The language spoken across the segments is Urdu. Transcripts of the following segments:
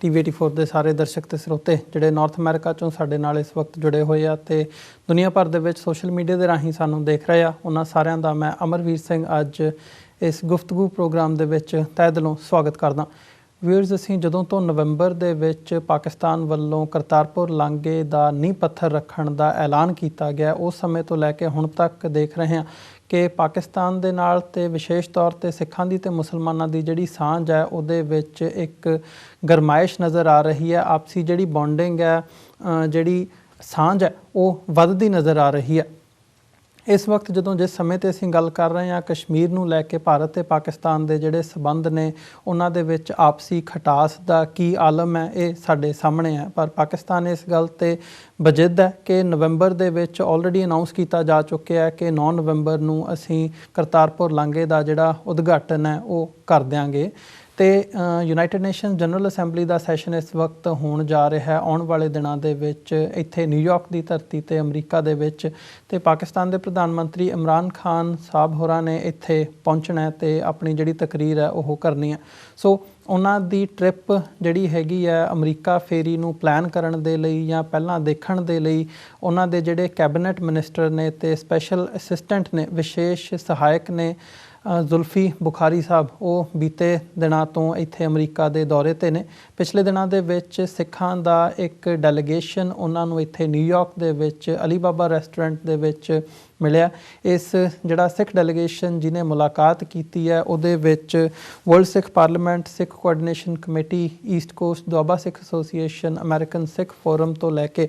TV84 ਦੇ ਸਾਰੇ ਦਰਸ਼ਕ ਤੇ ਸਰੋਤੇ ਜਿਹੜੇ ਨਾਰਥ ਅਮਰੀਕਾ ਚੋਂ ਸਾਡੇ ਨਾਲ ਇਸ ਵਕਤ ਜੁੜੇ ਹੋਏ ਆ ਤੇ ਦੁਨੀਆ ਭਰ ਦੇ ਵਿੱਚ ਸੋਸ਼ਲ ਮੀਡੀਆ ਦੇ ਰਾਹੀਂ ਸਾਨੂੰ ਦੇਖ ਰਹੇ ਆ, ਉਹਨਾਂ ਸਾਰਿਆਂ ਦਾ ਮੈਂ ਅਮਰਵੀਰ ਸਿੰਘ ਅੱਜ ਇਸ ਗੁਫ਼ਤਗੂ ਪ੍ਰੋਗਰਾਮ ਦੇ ਵਿੱਚ ਤਹਿ ਦਿਲੋਂ ਸਵਾਗਤ ਕਰਦਾ। ਵੀਅਰਸ, ਅਸੀਂ ਜਦੋਂ ਤੋਂ ਨਵੰਬਰ ਦੇ ਵਿੱਚ ਪਾਕਿਸਤਾਨ ਵੱਲੋਂ ਕਰਤਾਰਪੁਰ ਲਾਂਘੇ ਦਾ ਨੀਂਹ ਪੱਥਰ ਰੱਖਣ ਦਾ ਐਲਾਨ ਕੀਤਾ ਗਿਆ, ਉਸ ਸਮੇਂ ਤੋਂ ਲੈ ਕੇ ਹੁਣ ਤੱਕ ਦੇਖ ਰਹੇ ਹਾਂ ਕਿ ਪਾਕਿਸਤਾਨ ਦੇ ਨਾਲ ਤੇ ਵਿਸ਼ੇਸ਼ ਤੌਰ 'ਤੇ ਸਿੱਖਾਂ ਦੀ ਤੇ ਮੁਸਲਮਾਨਾਂ ਦੀ ਜਿਹੜੀ ਸਾਂਝ ਹੈ ਉਹਦੇ ਵਿੱਚ ਇੱਕ ਗਰਮਾਇਸ਼ ਨਜ਼ਰ ਆ ਰਹੀ ਹੈ। ਆਪਸੀ ਜਿਹੜੀ ਬੌਂਡਿੰਗ ਹੈ, ਜਿਹੜੀ ਸਾਂਝ ਹੈ, ਉਹ ਵੱਧਦੀ ਨਜ਼ਰ ਆ ਰਹੀ ਹੈ। ਇਸ ਵਕਤ ਜਦੋਂ ਜਿਸ ਸਮੇਂ 'ਤੇ ਅਸੀਂ ਗੱਲ ਕਰ ਰਹੇ ਹਾਂ ਕਸ਼ਮੀਰ ਨੂੰ ਲੈ ਕੇ ਭਾਰਤ ਤੇ ਪਾਕਿਸਤਾਨ ਦੇ ਜਿਹੜੇ ਸਬੰਧ ਨੇ ਉਹਨਾਂ ਦੇ ਵਿੱਚ ਆਪਸੀ ਖਟਾਸ ਦਾ ਕੀ ਆਲਮ ਹੈ, ਇਹ ਸਾਡੇ ਸਾਹਮਣੇ ਹੈ। ਪਰ ਪਾਕਿਸਤਾਨ ਇਸ ਗੱਲ 'ਤੇ ਬਜਿੱਦ ਹੈ ਕਿ ਨਵੰਬਰ ਦੇ ਵਿੱਚ ਆਲਰੇਡੀ ਅਨਾਊਂਸ ਕੀਤਾ ਜਾ ਚੁੱਕਿਆ ਹੈ ਕਿ 9 ਨਵੰਬਰ ਨੂੰ ਅਸੀਂ ਕਰਤਾਰਪੁਰ ਲਾਂਘੇ ਦਾ ਜਿਹੜਾ ਉਦਘਾਟਨ ਹੈ ਉਹ ਕਰ ਦਿਆਂਗੇ। ਤੇ ਯੂਨਾਈਟਿਡ ਨੇਸ਼ਨ ਜਨਰਲ ਅਸੈਂਬਲੀ ਦਾ ਸੈਸ਼ਨ ਇਸ ਵਕਤ ਹੋਣ ਜਾ ਰਿਹਾ ਹੈ ਆਉਣ ਵਾਲੇ ਦਿਨਾਂ ਦੇ ਵਿੱਚ ਇੱਥੇ ਨਿਊਯਾਰਕ ਦੀ ਧਰਤੀ 'ਤੇ ਅਮਰੀਕਾ ਦੇ ਵਿੱਚ, ਤੇ ਪਾਕਿਸਤਾਨ ਦੇ ਪ੍ਰਧਾਨ ਮੰਤਰੀ ਇਮਰਾਨ ਖਾਨ ਸਾਹਿਬ ਹੋਰਾਂ ਨੇ ਇੱਥੇ ਪਹੁੰਚਣਾ ਤੇ ਆਪਣੀ ਜਿਹੜੀ ਤਕਰੀਰ ਹੈ ਉਹ ਕਰਨੀ ਹੈ। ਸੋ ਉਹਨਾਂ ਦੀ ਟ੍ਰਿਪ ਜਿਹੜੀ ਹੈਗੀ ਹੈ ਅਮਰੀਕਾ ਫੇਰੀ ਨੂੰ ਪਲਾਨ ਕਰਨ ਦੇ ਲਈ ਜਾਂ ਪਹਿਲਾਂ ਦੇਖਣ ਦੇ ਲਈ ਉਹਨਾਂ ਦੇ ਜਿਹੜੇ ਕੈਬਨਿਟ ਮਿਨਿਸਟਰ ਨੇ ਤੇ ਸਪੈਸ਼ਲ ਅਸਿਸਟੈਂਟ ਨੇ, ਵਿਸ਼ੇਸ਼ ਸਹਾਇਕ ਨੇ ਜ਼ੁਲਫੀ ਬੁਖਾਰੀ ਸਾਹਿਬ, ਉਹ ਬੀਤੇ ਦਿਨਾਂ ਤੋਂ ਇੱਥੇ ਅਮਰੀਕਾ ਦੇ ਦੌਰੇ 'ਤੇ ਨੇ। ਪਿਛਲੇ ਦਿਨਾਂ ਦੇ ਵਿੱਚ ਸਿੱਖਾਂ ਦਾ ਇੱਕ ਡੈਲੀਗੇਸ਼ਨ ਉਹਨਾਂ ਨੂੰ ਇੱਥੇ ਨਿਊਯਾਰਕ ਦੇ ਵਿੱਚ ਅਲੀ ਬਾਬਾ ਰੈਸਟੋਰੈਂਟ ਦੇ ਵਿੱਚ ਮਿਲਿਆ। ਇਸ ਜਿਹੜਾ ਸਿੱਖ ਡੈਲੀਗੇਸ਼ਨ ਜਿਹਨੇ ਮੁਲਾਕਾਤ ਕੀਤੀ ਹੈ ਉਹਦੇ ਵਿੱਚ world Sikh parliament, Sikh coordination committee, east coast Doaba Sikh association, American Sikh forum ਤੋਂ ਲੈ ਕੇ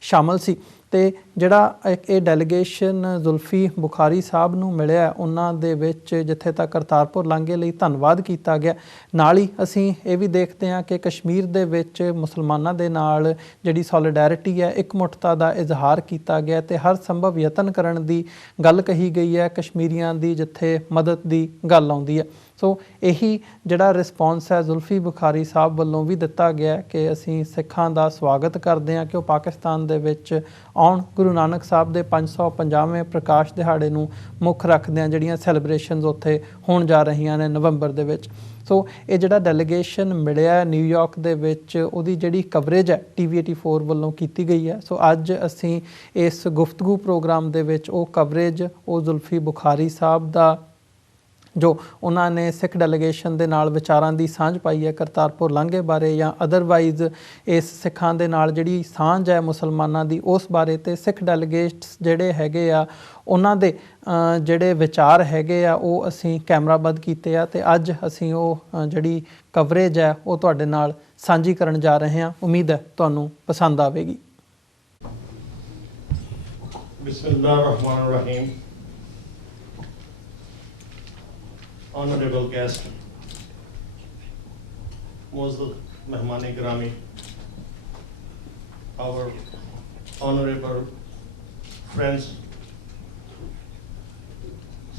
ਸ਼ਾਮਲ ਸੀ। ਤੇ ਜਿਹੜਾ ਇਹ ਡੈਲੀਗੇਸ਼ਨ ਜ਼ੁਲਫੀ ਬੁਖਾਰੀ ਸਾਹਿਬ ਨੂੰ ਮਿਲਿਆ ਉਹਨਾਂ ਦੇ ਵਿੱਚ ਜਿੱਥੇ ਤੱਕ ਕਰਤਾਰਪੁਰ ਲਾਂਘੇ ਲਈ ਧੰਨਵਾਦ ਕੀਤਾ ਗਿਆ, ਨਾਲ ਹੀ ਅਸੀਂ ਇਹ ਵੀ ਦੇਖਦੇ ਹਾਂ ਕਿ ਕਸ਼ਮੀਰ ਦੇ ਵਿੱਚ ਮੁਸਲਮਾਨਾਂ ਦੇ ਨਾਲ ਜਿਹੜੀ ਸੋਲੀਡੈਰਿਟੀ ਹੈ, ਇਕਮੁੱਠਤਾ ਦਾ ਇਜ਼ਹਾਰ ਕੀਤਾ ਗਿਆ ਤੇ ਹਰ ਸੰਭਵ ਯਤਨ ਕਰਨ ਦੀ ਗੱਲ ਕਹੀ ਗਈ ਹੈ ਕਸ਼ਮੀਰੀਆਂ ਦੀ ਜਿੱਥੇ ਮਦਦ ਦੀ ਗੱਲ ਆਉਂਦੀ ਹੈ। ਸੋ ਇਹੀ ਜਿਹੜਾ ਰਿਸਪੌਂਸ ਹੈ ਜ਼ੁਲਫੀ ਬੁਖਾਰੀ ਸਾਹਿਬ ਵੱਲੋਂ ਵੀ ਦਿੱਤਾ ਗਿਆ ਕਿ ਅਸੀਂ ਸਿੱਖਾਂ ਦਾ ਸਵਾਗਤ ਕਰਦੇ ਹਾਂ ਕਿ ਉਹ ਪਾਕਿਸਤਾਨ ਦੇ ਵਿੱਚ ਆਉਣ। ਗੁਰੂ ਨਾਨਕ ਸਾਹਿਬ ਦੇ 550ਵੇਂ ਪ੍ਰਕਾਸ਼ ਦਿਹਾੜੇ ਨੂੰ ਮੁੱਖ ਰੱਖਦਿਆਂ ਜਿਹੜੀਆਂ ਸੈਲੀਬ੍ਰੇਸ਼ਨਸ ਉੱਥੇ ਹੋਣ ਜਾ ਰਹੀਆਂ ਨੇ ਨਵੰਬਰ ਦੇ ਵਿੱਚ। ਸੋ ਇਹ ਜਿਹੜਾ ਡੈਲੀਗੇਸ਼ਨ ਮਿਲਿਆ ਨਿਊਯਾਰਕ ਦੇ ਵਿੱਚ, ਉਹਦੀ ਜਿਹੜੀ ਕਵਰੇਜ ਹੈ TV84 ਵੱਲੋਂ ਕੀਤੀ ਗਈ ਹੈ। ਸੋ ਅੱਜ ਅਸੀਂ ਇਸ ਗੁਫ਼ਤਗੂ ਪ੍ਰੋਗਰਾਮ ਦੇ ਵਿੱਚ ਉਹ ਕਵਰੇਜ, ਉਹ ਜ਼ੁਲਫੀ ਬੁਖਾਰੀ ਸਾਹਿਬ ਦਾ ਜੋ ਉਹਨਾਂ ਨੇ ਸਿੱਖ ਡੈਲੀਗੇਸ਼ਨ ਦੇ ਨਾਲ ਵਿਚਾਰਾਂ ਦੀ ਸਾਂਝ ਪਾਈ ਹੈ ਕਰਤਾਰਪੁਰ ਲਾਂਘੇ ਬਾਰੇ ਜਾਂ ਅਦਰਵਾਈਜ਼ ਇਸ ਸਿੱਖਾਂ ਦੇ ਨਾਲ ਜਿਹੜੀ ਸਾਂਝ ਹੈ ਮੁਸਲਮਾਨਾਂ ਦੀ ਉਸ ਬਾਰੇ, ਤੇ ਸਿੱਖ ਡੈਲੀਗੇਟਸ ਜਿਹੜੇ ਹੈਗੇ ਆ ਉਹਨਾਂ ਦੇ ਜਿਹੜੇ ਵਿਚਾਰ ਹੈਗੇ ਆ ਉਹ ਅਸੀਂ ਕੈਮਰਾਬੱਧ ਕੀਤੇ ਆ ਤੇ ਅੱਜ ਅਸੀਂ ਉਹ ਜਿਹੜੀ ਕਵਰੇਜ ਹੈ ਉਹ ਤੁਹਾਡੇ ਨਾਲ ਸਾਂਝੀ ਕਰਨ ਜਾ ਰਹੇ ਹਾਂ। ਉਮੀਦ ਹੈ ਤੁਹਾਨੂੰ ਪਸੰਦ ਆਵੇਗੀ। ਬਿਸਮਿਲ੍ਲਾਹਿਰ-ਰਹਿਮਾਨਿਰ-ਰਹੀਮ। Honorable guest, Muazzaz Mehmane Girami, our honorable friends,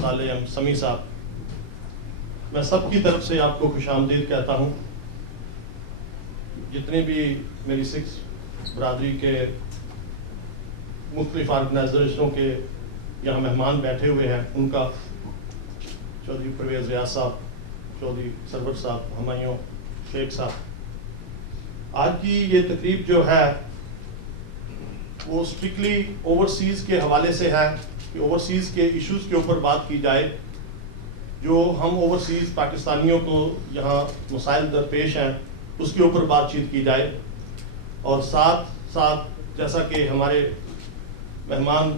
صالح احمد سمی صاحب، میں سب کی طرف سے آپ کو خوش آمدید کہتا ہوں. جتنے بھی میری سکھ برادری کے مختلف آرگنائزیشنوں کے یہاں مہمان بیٹھے ہوئے ہیں، ان کا چودھری پرویز ریاض صاحب، چودھری سرور صاحب، ہمایوں شیخ صاحب، آج کی یہ تقریب جو ہے وہ اسٹرکٹلی اوورسیز کے حوالے سے ہے کہ اوورسیز کے ایشوز کے اوپر بات کی جائے جو ہم اوورسیز پاکستانیوں کو یہاں مسائل درپیش ہیں اس کے اوپر بات چیت کی جائے، اور ساتھ ساتھ جیسا کہ ہمارے مہمان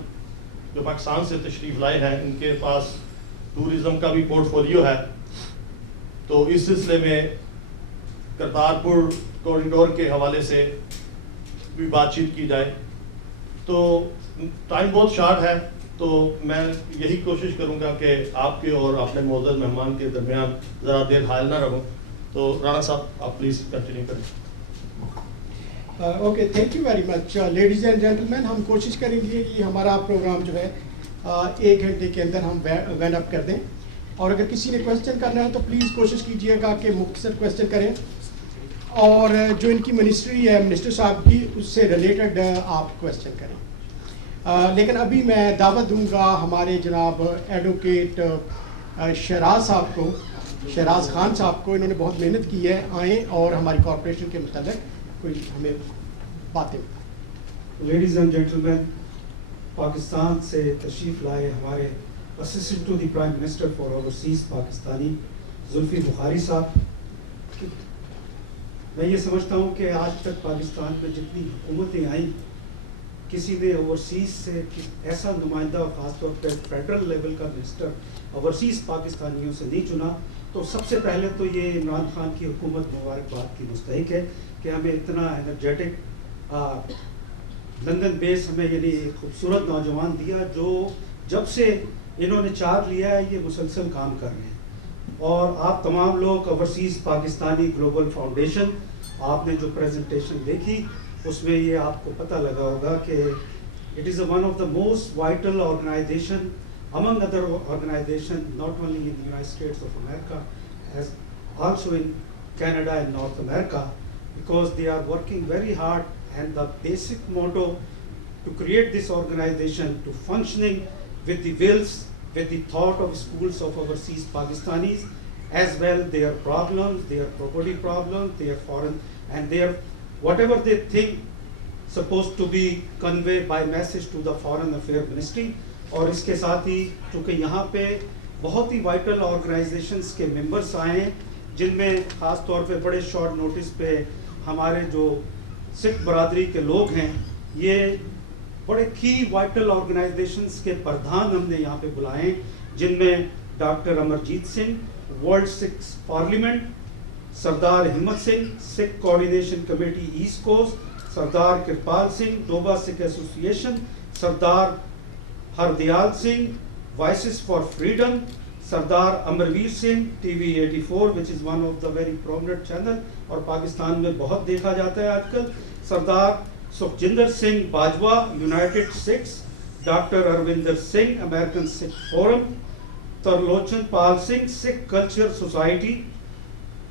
جو پاکستان سے تشریف لائے ہیں ان کے پاس ٹورزم کا بھی پورٹ فولیو ہے، تو اس سلسلے میں کرتارپور کوریڈور کے حوالے سے بھی بات چیت کی جائے. تو ٹائم بہت شارٹ ہے، تو میں یہی کوشش کروں گا کہ آپ کے اور اپنے معزز مہمان کے درمیان ذرا دیر حائل نہ رہوں. تو رانا صاحب آپ پلیز کنٹینیو کریں. Okay, thank you very much. Ladies and gentlemen, ہم کوشش کریں گے کہ ہمارا پروگرام جو ہے 1 گھنٹے کے اندر ہم وینڈ اپ کر دیں، اور اگر کسی نے کویشچن کرنا ہے تو پلیز کوشش کیجیے گا کہ مختصر کویشچن کریں، اور جو ان کی منسٹری ہے منسٹر صاحب کی اس سے ریلیٹڈ آپ کویشچن کریں. لیکن ابھی میں دعوت دوں گا ہمارے جناب ایڈوکیٹ شہراز صاحب کو، شہراز خان صاحب کو. انہوں نے بہت محنت کی ہے، آئیں اور ہماری کارپوریشن کے متعلق کوئی ہمیں باتیں. لیڈیز اینڈ جینٹلمین، پاکستان سے تشریف لائے ہمارے assistant to the prime minister for overseas Pakistani Zulfi Bukhari صاحب، میں یہ سمجھتا ہوں کہ آج تک پاکستان میں جتنی حکومتیں آئیں کسی نے اوورسیز سے ایسا نمائندہ، اور خاص طور پہ فیڈرل لیول کا منسٹر اوورسیز پاکستانیوں سے نہیں چنا. تو سب سے پہلے تو یہ عمران خان کی حکومت مبارکباد کی مستحق ہے کہ ہمیں اتنا انرجیٹک لندن بیس ہمیں یعنی ایک خوبصورت نوجوان دیا جو جب سے انہوں نے چارج لیا ہے یہ مسلسل کام کر رہے ہیں. اور آپ تمام لوگ اوورسیز پاکستانی گلوبل فاؤنڈیشن، آپ نے جو پریزنٹیشن دیکھی اس میں یہ آپ کو پتہ لگا ہوگا کہ it is one of the most vital organization among other organizations, not only in the United States of America, as also in Canada and North America, because they are working very hard, and the basic motto to create this organization to functioning with the wills, with the thought of schools of overseas Pakistanis, as well their problems, their property problems, their foreign, and their whatever they think supposed to be conveyed by message to the Foreign Affairs Ministry. اور اس کے ساتھ ہی چونکہ یہاں پہ بہت ہی وائٹل آرگنائزیشنز کے ممبرس آئے ہیں جن میں خاص طور پہ بڑے شارٹ نوٹس پہ ہمارے جو سکھ برادری کے لوگ ہیں، یہ بڑے کی وائٹل آرگنائزیشنز کے پردھان ہم نے یہاں پہ بلائے ہیں، جن میں doctor Amarjit Singh world Sikh parliament, Sardar Himmat Singh Sikh coordination committee east coast, Sardar Kirpal Singh Doaba Sikh association, Sardar Hardyal Singh voices for freedom, Sardar Amarvir Singh T V 84 which is one of the very prominent channel اور پاکستان میں بہت دیکھا جاتا ہے آج کل، Sardar Sukhjinder Singh Bajwa united Sikhs, doctor Arvinder Singh American Sikh forum, Tarlochan Pal Singh Sikh culture society,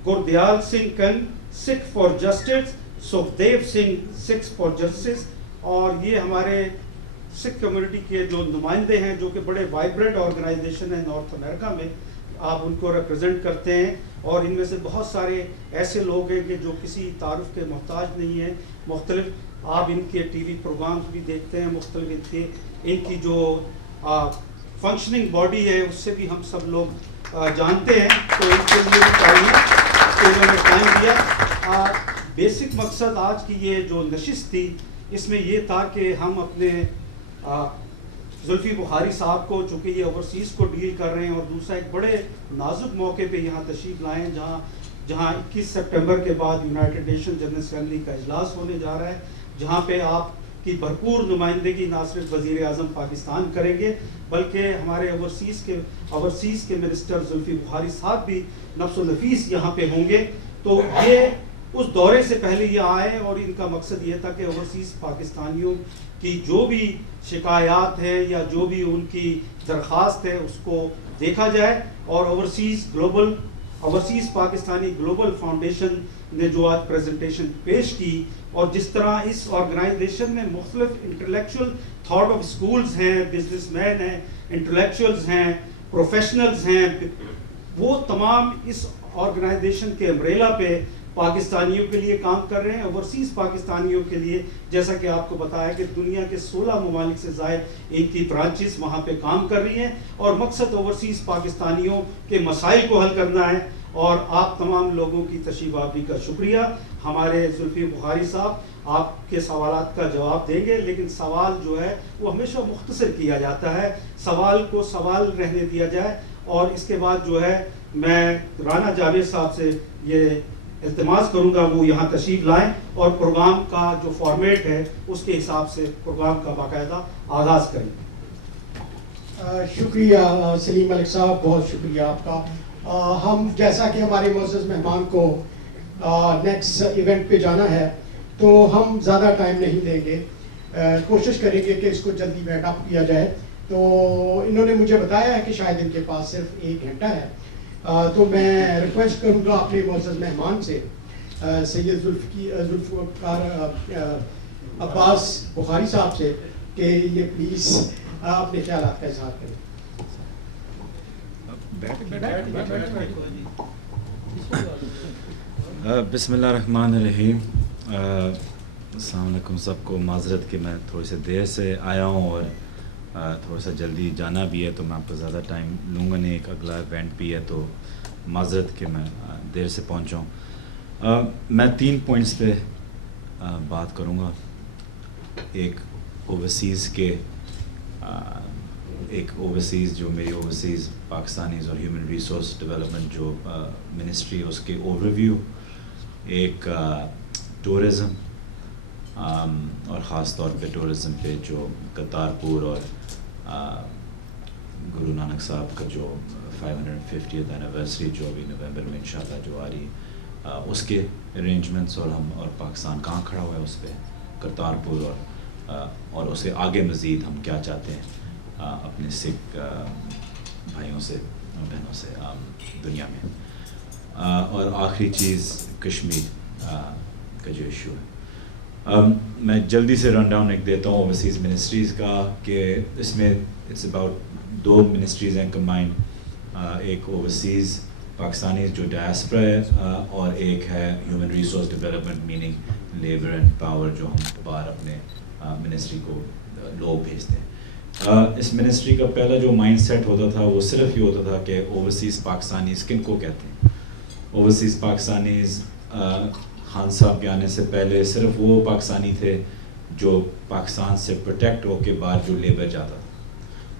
Gurdial Singh Kang Sikh for justice, Sukhdev Singh Sikh for justice. اور یہ ہمارے سکھ کمیونٹی کے جو نمائندے ہیں جو کہ بڑے وائبرنٹ آرگنائزیشن ہیں نارتھ امریکہ میں، آپ ان کو ریپرزینٹ کرتے ہیں. اور ان میں سے بہت سارے ایسے لوگ ہیں کہ جو کسی تعارف کے محتاج نہیں ہیں، مختلف آپ ان کے ٹی وی پروگرامز بھی دیکھتے ہیں، مختلف ان کی جو فنکشننگ باڈی ہے اس سے بھی ہم سب لوگ جانتے ہیں. تو ان کے لیے بھی چاہیے کہ انہوں نے ٹائم دیا. بیسک مقصد آج کی یہ جو نشست تھی اس میں یہ تھا کہ ہم اپنے زلفی بخاری صاحب کو، چونکہ یہ اوورسیز کو ڈیل کر رہے ہیں اور دوسرا ایک بڑے نازک موقع پہ یہاں تشریف لائے ہیں جہاں 21 سپٹمبر کے بعد یونائٹڈ نیشن جنرل اسمبلی کا اجلاس ہونے جا رہا ہے، جہاں پہ آپ کی بھرپور نمائندگی نہ صرف وزیر اعظم پاکستان کریں گے بلکہ ہمارے اوورسیز کے منسٹر زلفی بخاری صاحب بھی نفس و نفیس یہاں پہ ہوں گے. تو یہ اس دورے سے پہلے یہ آئے اور ان کا مقصد یہ تھا کہ اوورسیز پاکستانیوں کی جو بھی شکایات ہے یا جو بھی ان کی درخواست ہے اس کو دیکھا جائے. اور اوورسیز پاکستانی گلوبل فاؤنڈیشن نے جو آج پریزنٹیشن پیش کی, اور جس طرح اس آرگنائزیشن میں مختلف انٹلیکچوئل تھاٹ آف اسکولز ہیں, بزنس مین ہیں, انٹلیکچوئلز ہیں, پروفیشنلز ہیں, وہ تمام اس آرگنائزیشن کے امبریلا پہ پاکستانیوں کے لیے کام کر رہے ہیں. اوورسیز پاکستانیوں کے لیے جیسا کہ آپ کو بتایا کہ دنیا کے 16 ممالک سے زائد ان کی برانچز وہاں پہ کام کر رہی ہیں, اور مقصد اوورسیز پاکستانیوں کے مسائل کو حل کرنا ہے. اور آپ تمام لوگوں کی تشریف آوری کا شکریہ. ہمارے زلفی بخاری صاحب آپ کے سوالات کا جواب دیں گے, لیکن سوال جو ہے وہ ہمیشہ مختصر کیا جاتا ہے, سوال کو سوال رہنے دیا جائے. اور اس کے بعد جو ہے میں رانا جاوید صاحب سے یہ التماس کروں گا وہ یہاں تشریف لائیں اور پروگرام کا جو فارمیٹ ہے اس کے حساب سے پروگرام کا باقاعدہ آغاز کریں. شکریہ سلیم ملک صاحب, بہت شکریہ آپ کا. ہم جیسا کہ ہمارے معزز مہمان کو نیکسٹ ایونٹ پہ جانا ہے تو ہم زیادہ ٹائم نہیں دیں گے, کوشش کریں گے کہ اس کو جلدی بیک اپ کیا جائے. تو انہوں نے مجھے بتایا ہے کہ شاید ان کے پاس صرف 1 گھنٹہ ہے, تو میں ریکویسٹ کروں گا اپنے معزز مہمان سے سید ذوالفقار عباس بخاری صاحب سے کہ یہ پلیز اپنے خیالات کا اظہار کریں. بسم اللہ الرحمن الرحیم. السلام علیکم سب کو. معذرت کہ میں تھوڑی سی دیر سے آیا ہوں اور تھوڑا سا جلدی جانا بھی ہے, تو میں آپ کو زیادہ ٹائم لوں گا نہیں. ایک اگلا ایونٹ بھی ہے تو معذرت کہ میں دیر سے پہنچا ہوں. میں 3 پوائنٹس پہ بات کروں گا. ایک اوورسیز جو میری اوورسیز پاکستانیز اور ہیومن ریسورس ڈیولپمنٹ جو منسٹری ہے اس کے اوور ویو, ایک ٹورزم اور خاص طور پہ ٹورزم پہ جو کرتارپور اور گرو نانک صاحب کا جو 550th اینیورسری جو ابھی نومبر میں انشاءاللہ جو آ رہی اس کے ارینجمنٹس, اور پاکستان کہاں کھڑا ہوا ہے اس پہ, کرتارپور اور اس کے آگے مزید ہم کیا چاہتے ہیں اپنے سکھ بھائیوں سے اور بہنوں سے دنیا میں. اور آخری چیز کشمیر کا جو ایشو ہے. میں جلدی سے رن ڈاؤن ایک دیتا ہوں اوورسیز منسٹریز کا, کہ اس میں اٹس اباؤٹ 2 منسٹریز ہیں کمبائنڈ. ایک اوورسیز پاکستانی جو ڈائسپرا ہے, اور ایک ہے human resource development meaning labour and power, جو ہم باہر اپنے منسٹری کو لوگ بھیجتے ہیں. اس منسٹری کا پہلا جو مائنڈ سیٹ ہوتا تھا وہ صرف یہ ہوتا تھا کہ اوورسیز پاکستانیز کن کو کہتے ہیں. اوورسیز پاکستانیز خان صاحب کے آنے سے پہلے صرف وہ پاکستانی تھے جو پاکستان سے پروٹیکٹ ہو کے بعد جو لیبر جاتا تھا.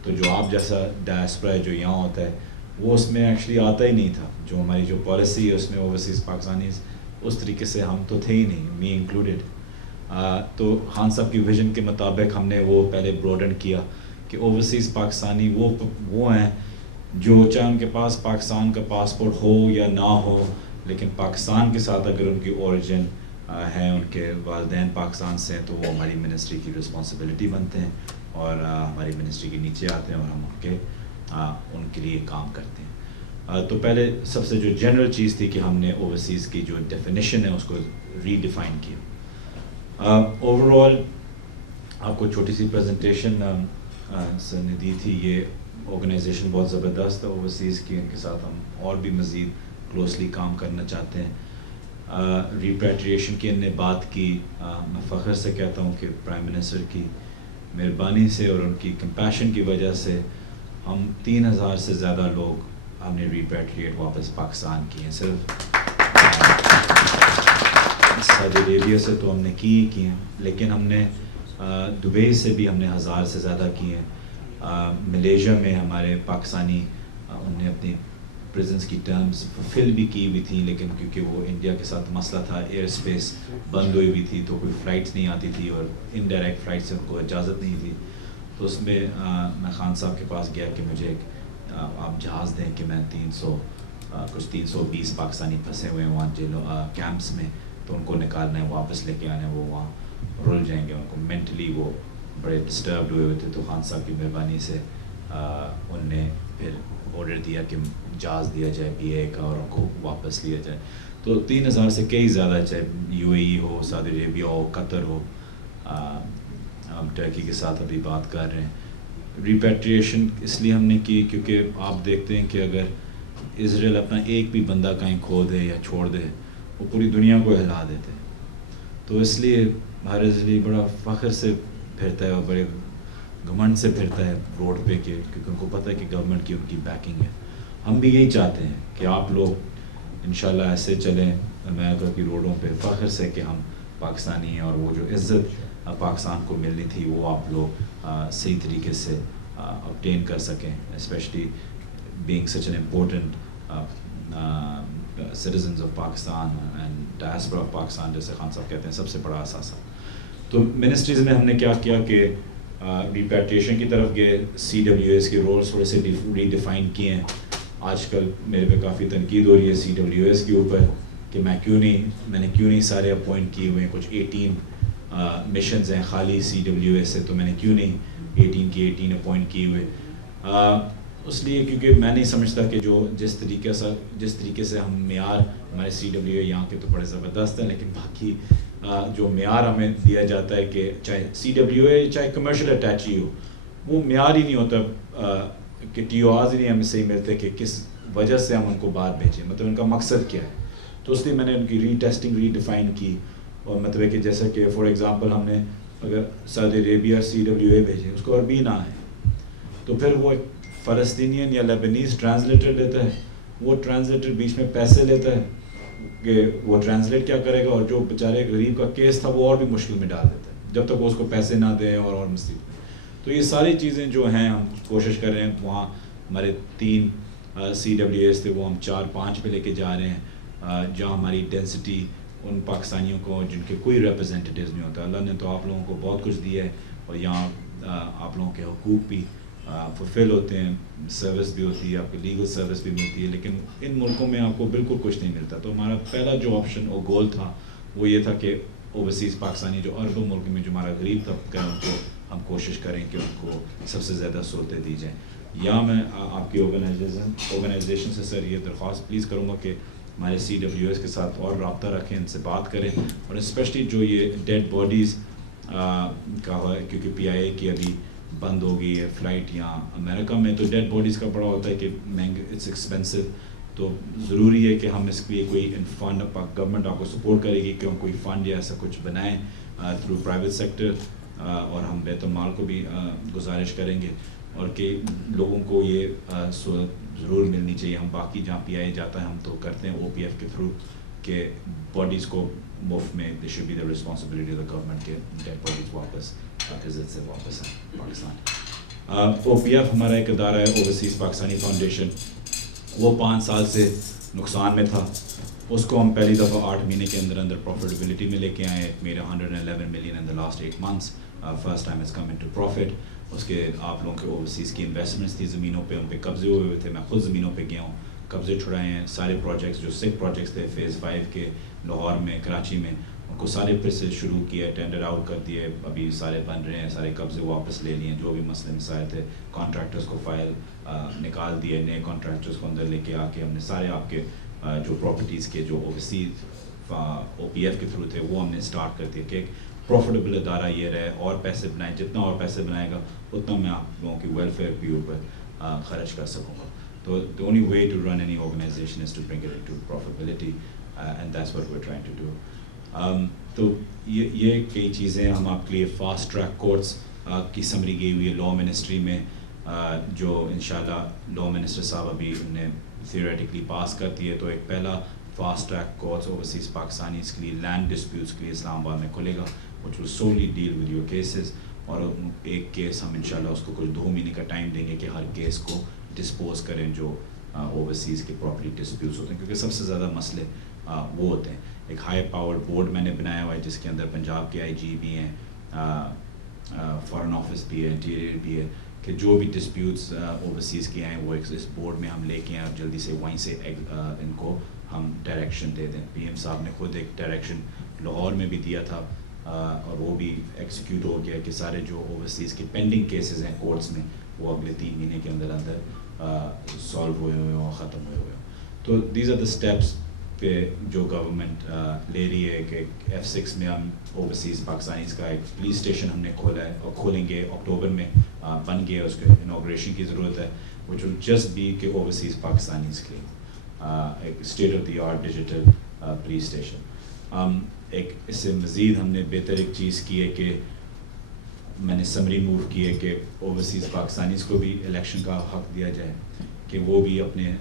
تو جو آپ جیسا ڈائسپرا جو یہاں ہوتا ہے وہ اس میں ایکچولی آتا ہی نہیں تھا. جو ہماری جو پالیسی ہے اس میں اوورسیز پاکستانیز اس طریقے سے ہم تو تھے ہی نہیں, می انکلوڈیڈ. تو خان صاحب کی ویژن کے مطابق ہم نے وہ پہلے براڈن کیا کہ اوورسیز پاکستانی وہ ہیں جو چاہے ان کے پاس پاکستان کا پاسپورٹ ہو یا نہ ہو, لیکن پاکستان کے ساتھ اگر ان کی اوریجن ہے, ان کے والدین پاکستان سے ہیں, تو وہ ہماری منسٹری کی رسپانسبلٹی بنتے ہیں اور ہماری منسٹری کے نیچے آتے ہیں اور ہم ان کے لیے کام کرتے ہیں. تو پہلے سب سے جو جنرل چیز تھی کہ ہم نے اوورسیز کی جو ڈیفینیشن ہے اس کو ری ڈیفائن کیا. اوور آل آپ کو چھوٹی سی پریزنٹیشن سر نے دی تھی. یہ آرگنائزیشن بہت زبردست ہے اوورسیز کی, ان کے ساتھ ہم اور بھی مزید کلوزلی کام کرنا چاہتے ہیں. ریپیٹریشن کی ان نے بات کی, میں فخر سے کہتا ہوں کہ پرائم منسٹر کی مہربانی سے اور ان کی کمپیشن کی وجہ سے ہم 3000 سے زیادہ لوگ ہم نے ریپیٹریٹ واپس پاکستان کیے ہیں. صرف سعودی عربیہ سے تو ہم نے کی ہیں, لیکن ہم نے دبئی سے بھی ہم نے 1000 سے زیادہ کیے ہیں. ملیشیا میں ہمارے پاکستانی ان نے اپنی پریزنس کی ٹرمز فل بھی کی ہوئی تھیں, لیکن کیونکہ وہ انڈیا کے ساتھ مسئلہ تھا, ایئر اسپیس بند ہوئی ہوئی تھی, تو کوئی فلائٹس نہیں آتی تھی اور انڈائریکٹ فلائٹ سے ان کو اجازت نہیں تھی. تو اس میں میں خان صاحب کے پاس گیا کہ مجھے آپ جہاز دیں کہ میں 320 پاکستانی پھنسے ہوئے ہیں وہاں جیلوں کیمپس میں, تو ان کو نکالنا ہے, واپس لے کے آنا ہے, وہ وہاں رل جائیں گے. ان کو مینٹلی وہ بڑے ڈسٹربڈ ہوئے تھے, تو خان صاحب کی مہربانی سے ان نے پھر آرڈر دیا کہ جہاز دیا جائے PA کا اور ان کو واپس لیا جائے. تو 3000 سے کئی زیادہ, چاہے UAE ہو, سعودی عربیہ ہو, قطر ہو, ہم ٹرکی کے ساتھ ابھی بات کر رہے ہیں. ریپیٹریشن اس لیے ہم نے کی کیونکہ آپ دیکھتے ہیں کہ اگر اسرائیل اپنا ایک بھی بندہ کہیں کھو دے یا چھوڑ دے, وہ پوری دنیا کو ہلا دیتے. تو اس لیے ہر اسرائیلی بڑا فخر سے پھرتا ہے اور بڑے گھمنڈ سے پھرتا ہے روڈ پہ, کیونکہ ان کو پتہ ہے کہ گورنمنٹ کی ان کی بیکنگ ہے. ہم بھی یہی چاہتے ہیں کہ آپ لوگ انشاءاللہ ایسے چلیں امریکہ کی روڈوں پہ فخر سے کہ ہم پاکستانی ہیں, اور وہ جو عزت پاکستان کو ملنی تھی وہ آپ لوگ صحیح طریقے سے obtain کر سکیں, especially being such an important citizens of Pakistan and diaspora of Pakistan, جیسے خان صاحب کہتے ہیں, سب سے بڑا اثاثہ. تو منسٹریز میں ہم نے کیا کیا کہ ریپیٹریشن کی طرف گئے, CWAs کے رولس تھوڑے سے ریڈیفائن کیے ہیں. آج کل میرے پہ کافی تنقید ہو رہی ہے CWAs کے اوپر کہ میں نے کیوں نہیں سارے اپوائنٹ کیے ہوئے ہیں. کچھ 18 مشنز ہیں خالی CWAs سے, تو میں نے کیوں نہیں 18 کی 18 اپوائنٹ کیے ہوئے. اس لیے کیونکہ میں نہیں سمجھتا کہ جو جس طریقے سے ہم معیار, ہمارے CWA یہاں کے تو بڑے زبردست ہیں, لیکن باقی جو معیار ہمیں دیا جاتا ہے کہ چاہے CWA چاہے کمرشل اٹیچی ہو, وہ معیار ہی نہیں ہوتا کہ TORs ہی نہیں ہمیں صحیح ملتے کہ کس وجہ سے ہم ان کو باہر بھیجیں, مطلب ان کا مقصد کیا ہے. تو اس لیے میں نے ان کی ٹیسٹنگ ڈیفائن کی, اور مطلب کہ جیسا کہ فار ایگزامپل ہم نے اگر سعودی عربیہ CWA بھیجے, اس کو عربی نہ آئے, تو پھر وہ ایک فلسطینین یا لیبنیز ٹرانسلیٹر لیتا ہے, وہ ٹرانسلیٹر بیچ میں پیسے لیتا ہے کہ وہ ٹرانسلیٹ کیا کرے گا, اور جو بیچارے غریب کا کیس تھا وہ اور بھی مشکل میں ڈال دیتا ہے جب تک وہ اس کو پیسے نہ دیں اور مصیبت. تو یہ ساری چیزیں جو ہیں ہم کوشش کر رہے ہیں. وہاں ہمارے 3 CWAs تھے, وہ ہم 4-5 پہ لے کے جا رہے ہیں, جہاں ہماری ڈینسٹی ان پاکستانیوں کو جن کے کوئی ریپرزینٹیوز نہیں ہوتا. اللہ نے تو آپ لوگوں کو بہت کچھ دیا ہے, اور یہاں آپ لوگوں کے حقوق بھی فلفل ہوتے ہیں, سروس بھی ہوتی ہے, آپ کو لیگل سروس بھی ملتی ہے, لیکن ان ملکوں میں آپ کو بالکل کچھ نہیں ملتا. تو ہمارا پہلا جو آپشن اور گول تھا وہ یہ تھا کہ اوورسیز پاکستانی جو عرب ملک میں جو ہمارا غریب طبقہ ہے, ان کو ہم کوشش کریں کہ ان کو سب سے زیادہ سہولتیں دی جائیں. یا میں آپ کی آرگنائزیشن سے سر یہ درخواست پلیز کروں گا کہ ہمارے CWAs کے ساتھ اور رابطہ رکھیں, ان سے بات کریں, اور اسپیشلی جو یہ ڈیڈ باڈیز کا ہے, کیونکہ PIA کی ابھی بند ہو گئی ہے فلائٹ یہاں امریکہ میں, تو ڈیڈ باڈیز کا بڑا ہوتا ہے کہ مہنگے, اٹس ایکسپینسو. تو ضروری ہے کہ ہم اس کے لیے کوئی فنڈ, گورنمنٹ آپ کو سپورٹ کرے گی کہ ہم کوئی فنڈ یا ایسا کچھ بنائیں تھرو پرائیویٹ سیکٹر, اور ہم بیت المال کو بھی گزارش کریں گے, اور کہ لوگوں کو یہ سہولت ضرور ملنی چاہیے. ہم باقی جہاں PIA جاتا ہے ہم تو کرتے ہیں OPF کے تھرو کہ باڈیز کو مفت میں, they should be the responsibility of the government کے ڈیڈ باڈیز واپس عزت سے واپس ہیں پاکستان. OPF ہمارا ایک ادارہ ہے, اوورسیز پاکستانی فاؤنڈیشن, وہ 5 سال سے نقصان میں تھا. اس کو ہم پہلی دفعہ 8 مہینے کے اندر پروفیٹیبلٹی میں لے کے آئے. میرا 111 million in the last 8 months, first time it's come into profit. اس کے آپ لوگوں کے اوورسیز کی انویسٹمنٹس تھی, زمینوں پہ ان پہ قبضے ہوئے تھے, میں خود زمینوں پہ گیا ہوں, قبضے چھڑائے ہیں. سارے پروجیکٹس جو سکھ پروجیکٹس تھے فیز 5 کے لاہور میں, کراچی میں, ان کو سارے پھر سے شروع کیا, ٹینڈر آؤٹ کر دیے, ابھی سارے بن رہے ہیں, سارے قبضے واپس لے لیے. جو بھی مسئلے مسائل تھے کانٹریکٹرس کو فائل نکال دیے, نئے کانٹریکٹرس کو اندر لے کے آ کے ہم نے سارے آپ کے جو پراپرٹیز کے جو اوورسیز OPF کے تھرو تھے وہ ہم نے اسٹارٹ کر دیا کہ ایک پروفیٹیبل ادارہ یہ رہے, اور پیسے بنائیں, جتنا اور پیسے بنائے گا اتنا میں آپ لوگوں کی ویلفیئر کے اوپر خرچ کر سکوں گا. تو the only way to run any organization is to bring it into profitability, and that's what we're trying to do. تو یہ کئی چیزیں ہم آپ کے لیے فاسٹ ٹریک کورٹس کی سمری گئی ہوئی ہے لاء منسٹری میں, جو انشاءاللہ لاء منسٹر صاحب ابھی نے تھیوریٹیکلی پاس کر دیے. تو ایک پہلا fast track courts overseas Pakistanis کے لیے لینڈ ڈسپیوٹس کے لیے اسلام آباد میں کھلے گا, which will solely deal with your cases. اور ایک کیس ہم انشاءاللہ اس کو کچھ 2 مہینے کا ٹائم دیں گے کہ ہر کیس کو ڈسپوز کریں جو اوورسیز کے پراپرٹی ڈسپیوٹس ہوتے ہیں, کیونکہ سب سے زیادہ مسئلے وہ ہوتے ہیں. ایک ہائی پاور بورڈ میں نے بنایا ہوا ہے جس کے اندر پنجاب کے IG بھی ہیں, فارن آفس بھی ہے, انٹیریئر بھی ہے, کہ جو بھی ڈسپیوٹس اوورسیز کے آئیں وہ اس بورڈ میں ہم لے کے آئیں, اور جلدی سے وہیں سے ان کو ہم ڈائریکشن دے دیں. پی ایم صاحب نے خود ایک ڈائریکشن لاہور میں بھی دیا تھا اور وہ بھی ایکسیکیوٹ ہو گیا کہ سارے جو اوورسیز کے پینڈنگ کیسز ہیں کورٹس میں وہ اگلے 3 مہینے کے اندر سالو ہوئے ہوں ختم ہوئے ہوں. تو دیز آر دا اسٹیپس پہ جو گورنمنٹ لے رہی ہے کہ F6 میں ہم اوورسیز پاکستانیز کا ایک پولیس اسٹیشن ہم نے کھولا ہے اور کھولیں گے اکتوبر میں, بن گیا, اس کے انوگریشن کی ضرورت ہے, which will just be کہ اوورسیز پاکستانیز کے ایک state of the art digital police station. ایک اس سے مزید ہم نے بہتر ایک چیز کی ہے کہ میں نے سمری موو کی ہے کہ اوورسیز پاکستانیز کو بھی الیکشن کا حق دیا جائے کہ وہ بھی اپنے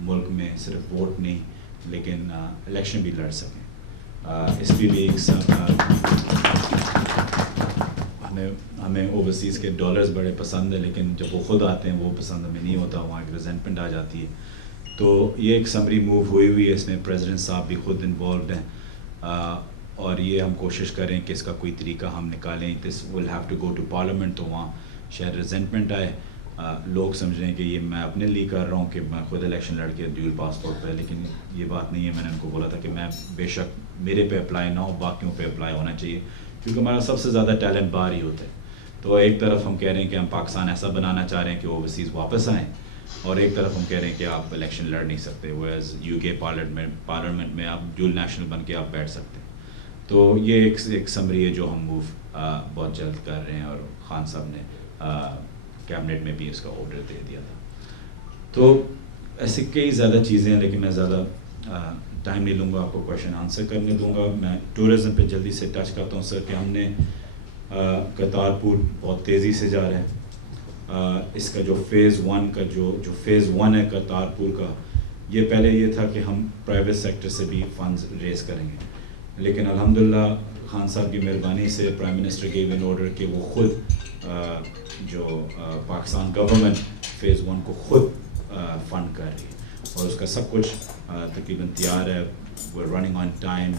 ملک میں صرف ووٹ نہیں لیکن الیکشن بھی لڑ سکیں. اس پہ بھی ایک ہمیں اوورسیز کے ڈالرز بڑے پسند ہیں لیکن جب وہ خود آتے ہیں وہ پسند ہمیں نہیں ہوتا, وہاں ایک ریزنٹمنٹ آ جاتی ہے. تو یہ ایک سمری موو ہوئی ہے, اس میں پریزیڈنٹ صاحب بھی خود انوالوڈ ہیں اور یہ ہم کوشش کریں کہ اس کا کوئی طریقہ ہم نکالیں. This will have to go to parliament, تو وہاں شاید ریزنٹمنٹ آئے, لوگ سمجھیں کہ یہ میں اپنے لیے کر رہا ہوں کہ میں خود الیکشن لڑ کے ڈیول پاسپورٹ پہ, لیکن یہ بات نہیں ہے. میں نے ان کو بولا تھا کہ میں بے شک میرے پہ اپلائی نہ ہو, باقیوں پہ اپلائی ہونا چاہیے کیونکہ ہمارا سب سے زیادہ ٹیلنٹ باہر ہی ہوتا ہے. تو ایک طرف ہم کہہ رہے ہیں کہ ہم پاکستان ایسا بنانا چاہ رہے ہیں کہ اوورسیز واپس آئیں, اور ایک طرف ہم کہہ رہے ہیں کہ آپ الیکشن لڑ نہیں سکتے, ویئرز UK پارلیمنٹ میں آپ ڈیول نیشنل بن کے آپ بیٹھ سکتے ہیں. تو یہ ایک سمری ہے جو ہم موو بہت جلد کر رہے ہیں, اور خان صاحب نے کیبنٹ میں بھی اس کا آرڈر دے دیا تھا. تو ایسی کئی زیادہ چیزیں ہیں لیکن میں زیادہ ٹائم نہیں لوں گا, آپ کو کویشچن آنسر کرنے دوں گا. میں ٹورزم پہ جلدی سے ٹچ کرتا ہوں سر کہ ہم نے کرتارپور بہت تیزی سے جا رہے ہیں. اس کا جو فیز 1 کا جو فیز 1 ہے کرتارپور کا, یہ پہلے یہ تھا کہ ہم پرائیویٹ سیکٹر سے بھی فنڈز ریز کریں گے, لیکن الحمدللہ خان صاحب کی مہربانی سے prime minister give an order کہ وہ خود جو پاکستان گورنمنٹ فیز 1 کو خود فنڈ کر رہی ہے اور اس کا سب کچھ تقریباً تیار ہے. we're running on time,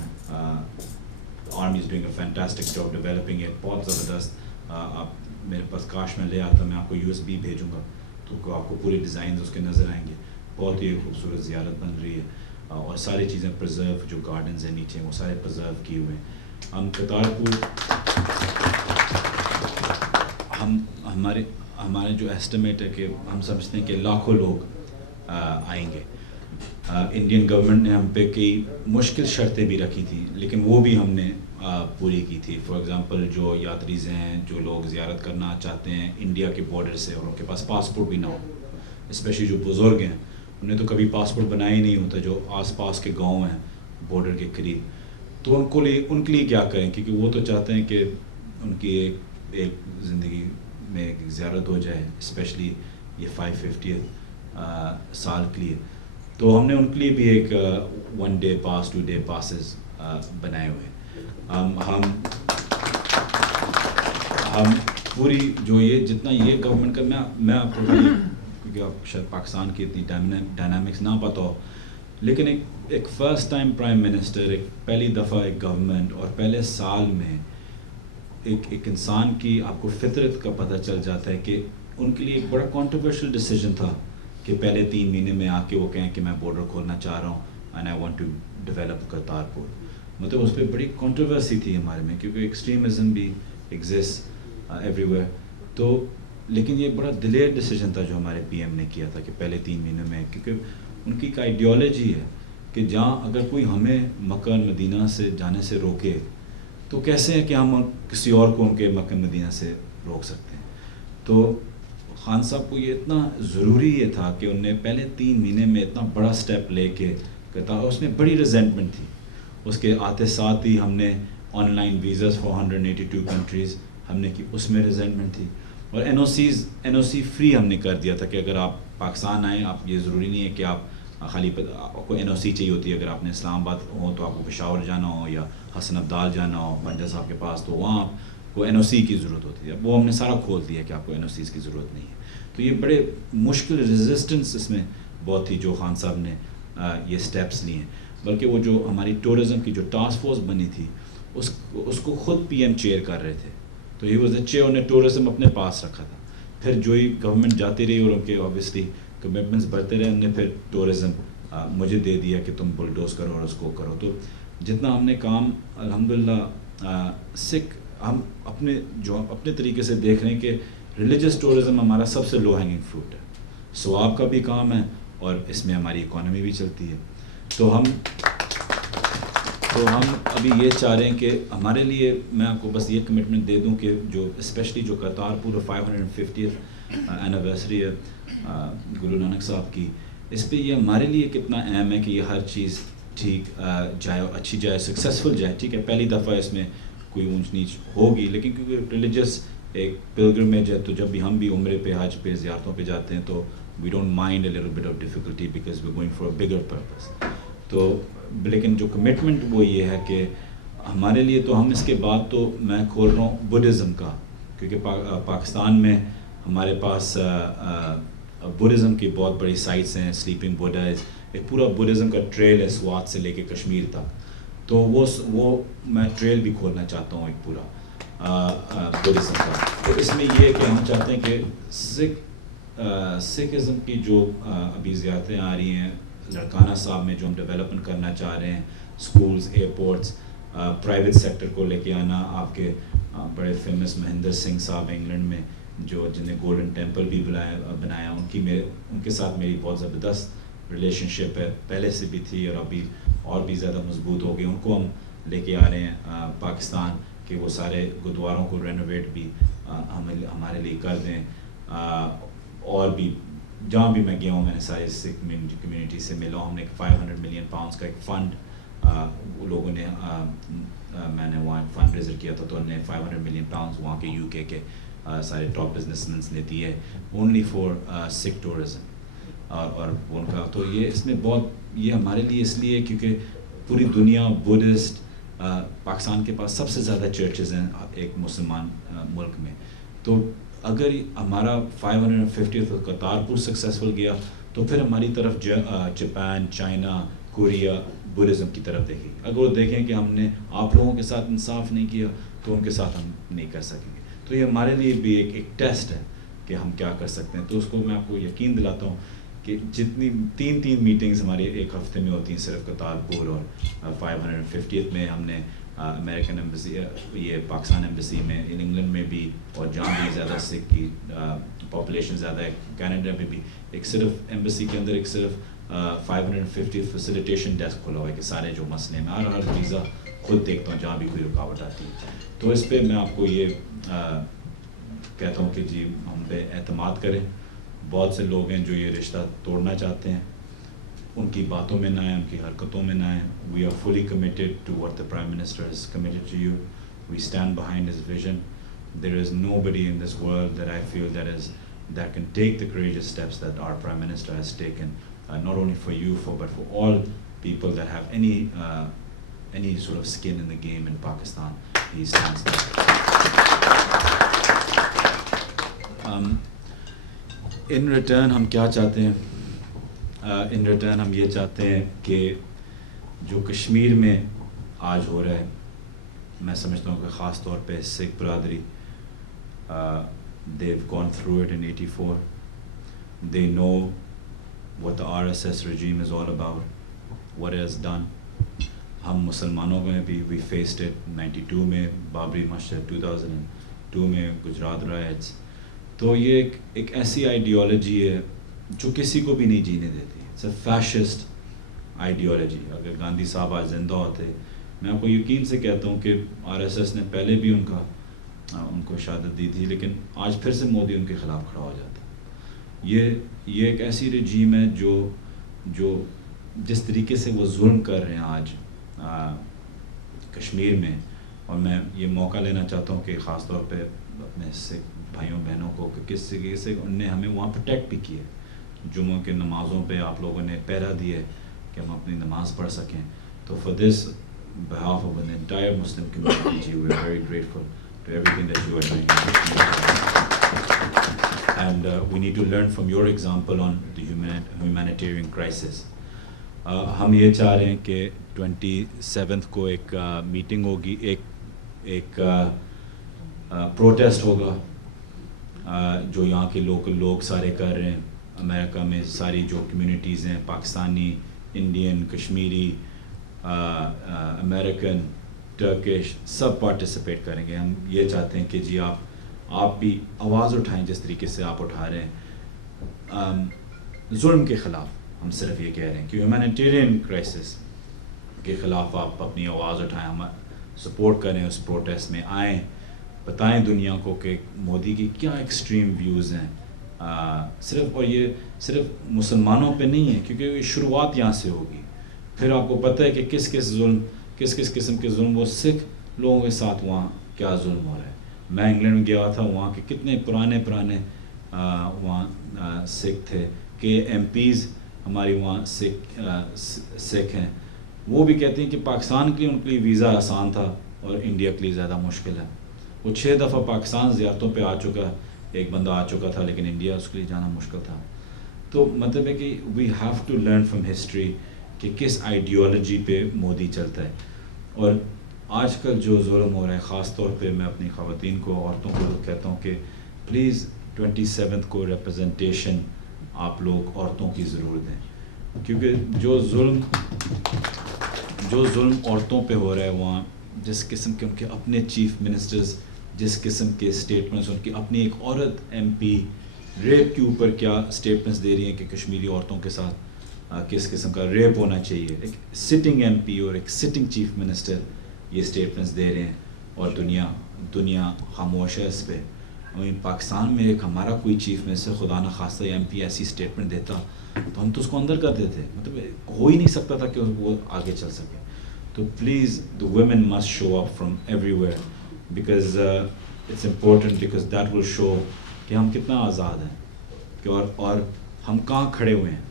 army is doing a fantastic job developing it, بہت زبردست. آپ میرے پاس کاش میں لے آتا, میں آپ کو USB بھیجوں گا تو آپ کو پورے ڈیزائنز اس کے نظر آئیں گے. بہت ہی خوبصورت زیارت بن رہی ہے اور ساری چیزیں پرزرو, جو گارڈنز ہیں نیچے وہ سارے پرزرو کیے ہوئے ہیں. ہم کرتارپور ہمارے جو ایسٹیمیٹ ہے کہ ہم سمجھتے ہیں کہ لاکھوں لوگ آئیں گے. انڈین گورنمنٹ نے ہم پہ کئی مشکل شرطیں بھی رکھی تھیں لیکن وہ بھی ہم نے پوری کی تھی. فار ایگزامپل جو یاتریز ہیں, جو لوگ زیارت کرنا چاہتے ہیں انڈیا کے بارڈر سے اور ان کے پاس پاسپورٹ بھی نہ ہو, اسپیشلی جو بزرگ ہیں انہیں تو کبھی پاسپورٹ بنایا ہی نہیں ہوتا, جو آس پاس کے گاؤں ہیں بارڈر کے قریب, تو ان کے لیے کیا کریں کیونکہ وہ تو چاہتے ہیں کہ ان کی ایک زندگی میں ایک زیارت ہو جائے, اسپیشلی یہ 550 سال کے لیے. تو ہم نے ان کے لیے بھی ایک 1 day pass 2 day passes بنائے ہوئے ہیں. ہم پوری جو یہ جتنا یہ گورنمنٹ کا میں آپ کو کیونکہ آپ شاید پاکستان کی اتنی ڈائنامکس نہ پتہ ہو, لیکن ایک فرسٹ ٹائم پرائم منسٹر, ایک پہلی دفعہ ایک گورنمنٹ, اور پہلے سال میں ایک انسان کی آپ کو فطرت کا پتہ چل جاتا ہے کہ ان کے لیے ایک بڑا کنٹروورشل ڈیسیجن تھا کہ پہلے 3 مہینے میں آ کے وہ کہیں کہ میں بارڈر کھولنا چاہ رہا ہوں and I want to develop Kartarpur. مطلب اس پہ بڑی کنٹروورسی تھی ہمارے میں کیونکہ ایکسٹریمزم بھی ایگزسٹ ایوری ویئر. تو لیکن یہ بڑا ڈیلیڈ ڈیسیجن تھا جو ہمارے پی ایم نے کیا تھا کہ پہلے 3 مہینوں میں, کیونکہ ان کی ایک آئیڈیالوجی ہے کہ جہاں اگر کوئی ہمیں مکہ مدینہ سے جانے سے روکے تو کیسے ہے کہ ہم کسی اور کو ان کے مکہ مدینہ سے روک سکتے ہیں. تو خان صاحب کو یہ اتنا ضروری یہ تھا کہ انہوں نے پہلے 3 مہینے میں اتنا بڑا اسٹیپ لے کے کرتا, اس میں بڑی ریزنٹمنٹ تھی. اس کے آتے ساتھ ہی ہم نے on line visas for 182 countries ہم نے کی, اس میں ریزنٹمنٹ تھی. اور NOC فری ہم نے کر دیا تھا کہ اگر آپ پاکستان آئیں, آپ یہ ضروری نہیں ہے کہ آپ خالی آپ کو NOC چاہیے ہوتی ہے. اگر آپ نے اسلام آباد ہو تو آپ کو پشاور جانا ہو یا حسن عبدال جانا ہو بنجا صاحب کے پاس, تو وہاں آپ کو NOC کی ضرورت ہوتی ہے. وہ ہم نے سارا کھول دیا کہ آپ کو NOCs کی ضرورت نہیں ہے. تو یہ بڑے مشکل ریزسٹنس اس میں بہت تھی جو خان صاحب نے یہ اسٹیپس لیے ہیں. بلکہ وہ جو ہماری ٹورزم کی جو ٹاسک فورس بنی تھی اس کو خود PM چیئر کر رہے تھے. تو ہی واز اے چیئر, انہیں ٹورزم اپنے پاس رکھا تھا. پھر جو ہی گورنمنٹ جاتی رہی اور ان کے آبویسلی کمٹمنٹس بڑھتے رہے, انہوں نے پھر ٹورزم مجھے دے دیا کہ تم بلڈوز کرو اور اس کو کرو. تو جتنا ہم نے کام الحمدللہ سکھ ہم اپنے طریقے سے دیکھ رہے ہیں کہ ریلیجس ٹورزم ہمارا سب سے لو ہینگنگ فروٹ ہے, ثواب کا بھی کام ہے اور اس میں ہماری اکانومی بھی چلتی ہے. تو ہم ابھی یہ چاہ رہے ہیں کہ ہمارے لیے, میں آپ کو بس یہ کمٹمنٹ دے دوں کہ جو اسپیشلی جو کرتارپور 550th اینیورسری ہے گرو نانک صاحب کی, اس پہ یہ ہمارے لیے کتنا اہم ہے کہ یہ ہر چیز ٹھیک جائے, اچھی جائے, سکسیزفل جائے. ٹھیک ہے, پہلی دفعہ اس میں کوئی اونچ نیچ ہوگی, لیکن کیونکہ ریلیجس ایک پلگرمیج ہے, تو جب بھی ہم بھی عمرے پہ, حج پہ, زیارتوں پہ جاتے ہیں تو we don't mind a little bit of difficulty because we going for a bigger purpose. تو لیکن جو کمٹمنٹ وہ یہ ہے کہ ہمارے لیے تو ہم اس کے بعد تو میں کھول رہا ہوں بدھزم کا, کیونکہ پاکستان میں ہمارے پاس بدھزم کی بہت بڑی سائٹس ہیں. سلیپنگ بودھا ہے, ایک پورا بدھزم کا ٹریل ہے سوات سے لے کے کشمیر تک. تو وہ میں ٹریل بھی کھولنا چاہتا ہوں ایک پورا بدھزم کا. تو اس میں یہ کہ ہم چاہتے ہیں کہ سکھزم کی جو ابھی زیارتیں آ رہی ہیں لڑکانہ صاحب میں, جو ہم ڈیولپمنٹ کرنا چاہ رہے ہیں, اسکولز, ایئرپورٹس, پرائیویٹ سیکٹر کو لے کے آنا. آپ کے بڑے فیمس مہندر سنگھ صاحب انگلینڈ میں جنہیں گولڈن ٹیمپل بھی بنایا, ان کے ساتھ میری بہت زبردست ریلیشن شپ ہے, پہلے سے بھی تھی اور ابھی اور بھی زیادہ مضبوط ہو گئی. ان کو ہم لے کے آ رہے ہیں پاکستان کہ وہ سارے گرودواروں کو رینوویٹ بھی ہمارے لیے کر دیں. اور بھی جہاں بھی میں گیا ہوں میں نے سارے سکھ کمیونٹی سے ملا ہوں. ہم نے 500 ملین پاؤنڈس کا ایک فنڈ لوگوں نے, میں نے وہاں فنڈ ریزر کیا تھا, تو انہوں نے 500 ملین پاؤنڈس وہاں کے UK کے سارے ٹاپ بزنس مینس نے دیے اونلی فار سکھ ٹورزم. اور ان کا تو یہ اس میں بہت یہ ہمارے لیے اس لیے کیونکہ پوری دنیا بدھسٹ, پاکستان کے پاس سب سے زیادہ چرچز ہیں ایک مسلمان ملک میں. تو اگر ہمارا 550th کرتارپور سکسیزفل گیا تو پھر ہماری طرف جاپان, چائنا, کوریا بدھزم کی طرف دیکھیں. اگر وہ دیکھیں کہ ہم نے آپ لوگوں کے ساتھ انصاف نہیں کیا تو ان کے ساتھ ہم نہیں کر سکیں گے. تو یہ ہمارے لیے بھی ایک ٹیسٹ ہے کہ ہم کیا کر سکتے ہیں. تو اس کو میں آپ کو یقین دلاتا ہوں کہ جتنی 3 میٹنگز ہماری ایک ہفتے میں ہوتی ہیں صرف کرتارپور اور 550th میں ہم نے امریکن ایمبیسی, یہ پاکستان ایمبیسی میں, انگلینڈ میں بھی, اور جہاں بھی زیادہ سکھ کی پاپولیشن زیادہ ہے کینیڈا میں بھی, ایک صرف ایمبیسی کے اندر ایک صرف 550 فیسیلیٹیشن ڈیسک کھلا ہوا ہے کہ سارے جو مسئلے ہیں میں ہر ویزا خود دیکھتا ہوں جہاں بھی کوئی رکاوٹ آتی ہے. تو اس پہ میں آپ کو یہ کہتا ہوں کہ جی ہم پہ اعتماد کریں. بہت سے لوگ ہیں جو یہ رشتہ توڑنا چاہتے ہیں, ان کی باتوں میں نہ آئیں, ان کی حرکتوں میں نہ آئیں. We are fully committed to what the prime minister is committed to you. We stand behind his vision. There is nobody in this world that I feel that can take the courageous steps that our Prime Minister has taken, not only for you, but for all people that have any sort of skin in the game in Pakistan. He stands there. In return ہم کیا چاہتے ہیں؟ in return ہم یہ چاہتے ہیں کہ جو کشمیر میں آج ہو رہا ہے, میں سمجھتا ہوں کہ خاص طور پہ سکھ برادری, they've gone through it in 84. They know what the RSS regime is all about, what it has done. ہم مسلمانوں میں بھی we faced it 92 میں بابری مسجد, 2002 میں گجرات رائٹس. تو یہ ایک ایسی آئیڈیالوجی ہے جو کسی کو بھی نہیں جینے دیتی. It's a fascist ideology. اگر گاندھی صاحب آج زندہ ہوتے, میں آپ کو یقین سے کہتا ہوں کہ RSS نے پہلے بھی ان کو شہادت دی تھی, لیکن آج پھر سے مودی ان کے خلاف کھڑا ہو جاتا. یہ ایک ایسی رجیم ہے جو جس طریقے سے وہ ظلم کر رہے ہیں آج کشمیر میں. اور میں یہ موقع لینا چاہتا ہوں کہ خاص طور پہ اپنے سکھ بھائیوں بہنوں کو کہ کس طریقے سے ان نے ہمیں وہاں پروٹیکٹ بھی کیا. جمعوں کے نمازوں پہ آپ لوگوں نے پہرا دیا کہ ہم اپنی نماز پڑھ سکیں. تو for this behalf of the entire Muslim community, we are very grateful to everything that you are doing. And we need to learn from your example on the humanitarian crisis. ہم یہ چاہ رہے ہیں کہ 27th کو ایک میٹنگ ہوگی, ایک پروٹیسٹ ہوگا جو یہاں کے لوکل لوگ سارے کر رہے ہیں. امریکہ میں ساری جو کمیونٹیز ہیں, Pakistani, Indian, Kashmiri, American, Turkish, سب پارٹیسپیٹ کریں گے. ہم یہ چاہتے ہیں کہ جی آپ بھی آواز اٹھائیں جس طریقے سے آپ اٹھا رہے ہیں ظلم کے خلاف. ہم صرف یہ کہہ رہے ہیں کہ ہیومینیٹیرین کرائسس کے خلاف آپ اپنی آواز اٹھائیں, ہم سپورٹ کریں, اس پروٹیسٹ میں آئیں, بتائیں دنیا کو کہ مودی کی کیا ایکسٹریم ویوز ہیں. اور یہ صرف مسلمانوں پہ نہیں ہے, کیونکہ یہ شروعات یہاں سے ہوگی. پھر آپ کو پتہ ہے کہ کس کس قسم کے ظلم, وہ سکھ لوگوں کے ساتھ وہاں کیا ظلم ہو رہا ہے. میں انگلینڈ میں گیا تھا, وہاں کے کتنے پرانے وہاں سکھ تھے کہ ایم پیز ہماری وہاں سکھ ہیں, وہ بھی کہتے ہیں کہ پاکستان کے لیے ان کے لیے ویزا آسان تھا اور انڈیا کے لیے زیادہ مشکل ہے. وہ 6 دفعہ پاکستان زیارتوں پہ آ چکا, ایک بندہ آ چکا تھا, لیکن انڈیا اس کے لیے جانا مشکل تھا. تو مطلب ہے کہ we have to learn from history کہ کس آئیڈیالوجی پہ مودی چلتا ہے. اور آج کل جو ظلم ہو رہا ہے, خاص طور پہ میں اپنی خواتین کو, عورتوں کو کہتا ہوں کہ پلیز 27 کو ریپرزنٹیشن آپ لوگ عورتوں کی ضرور دیں, کیونکہ جو ظلم عورتوں پہ ہو رہا ہے وہاں, جس قسم کے ان کے اپنے چیف منسٹرز, جس قسم کے اسٹیٹمنٹس ان کی اپنی ایک عورت ایم پی ریپ کے اوپر کیا اسٹیٹمنٹس دے رہی ہیں کہ کشمیری عورتوں کے ساتھ کس قسم کا ریپ ہونا چاہیے. ایک سٹنگ ایم پی اور ایک سٹنگ چیف منسٹر یہ اسٹیٹمنٹس دے رہے ہیں, اور دنیا خاموش ہے اس پہ. پاکستان میں ایک ہمارا کوئی چیف منسٹر خدا نہ خواستہ ایم پی ایسی اسٹیٹمنٹ دیتا تو ہم تو اس کو اندر کر دیتے, مطلب ہو ہی نہیں سکتا تھا کہ وہ آگے چل سکے. تو please the women must show up from everywhere, because it's important, because that will show کہ ہم کتنا آزاد ہیں کہ اور ہم کہاں کھڑے ہوئے ہیں,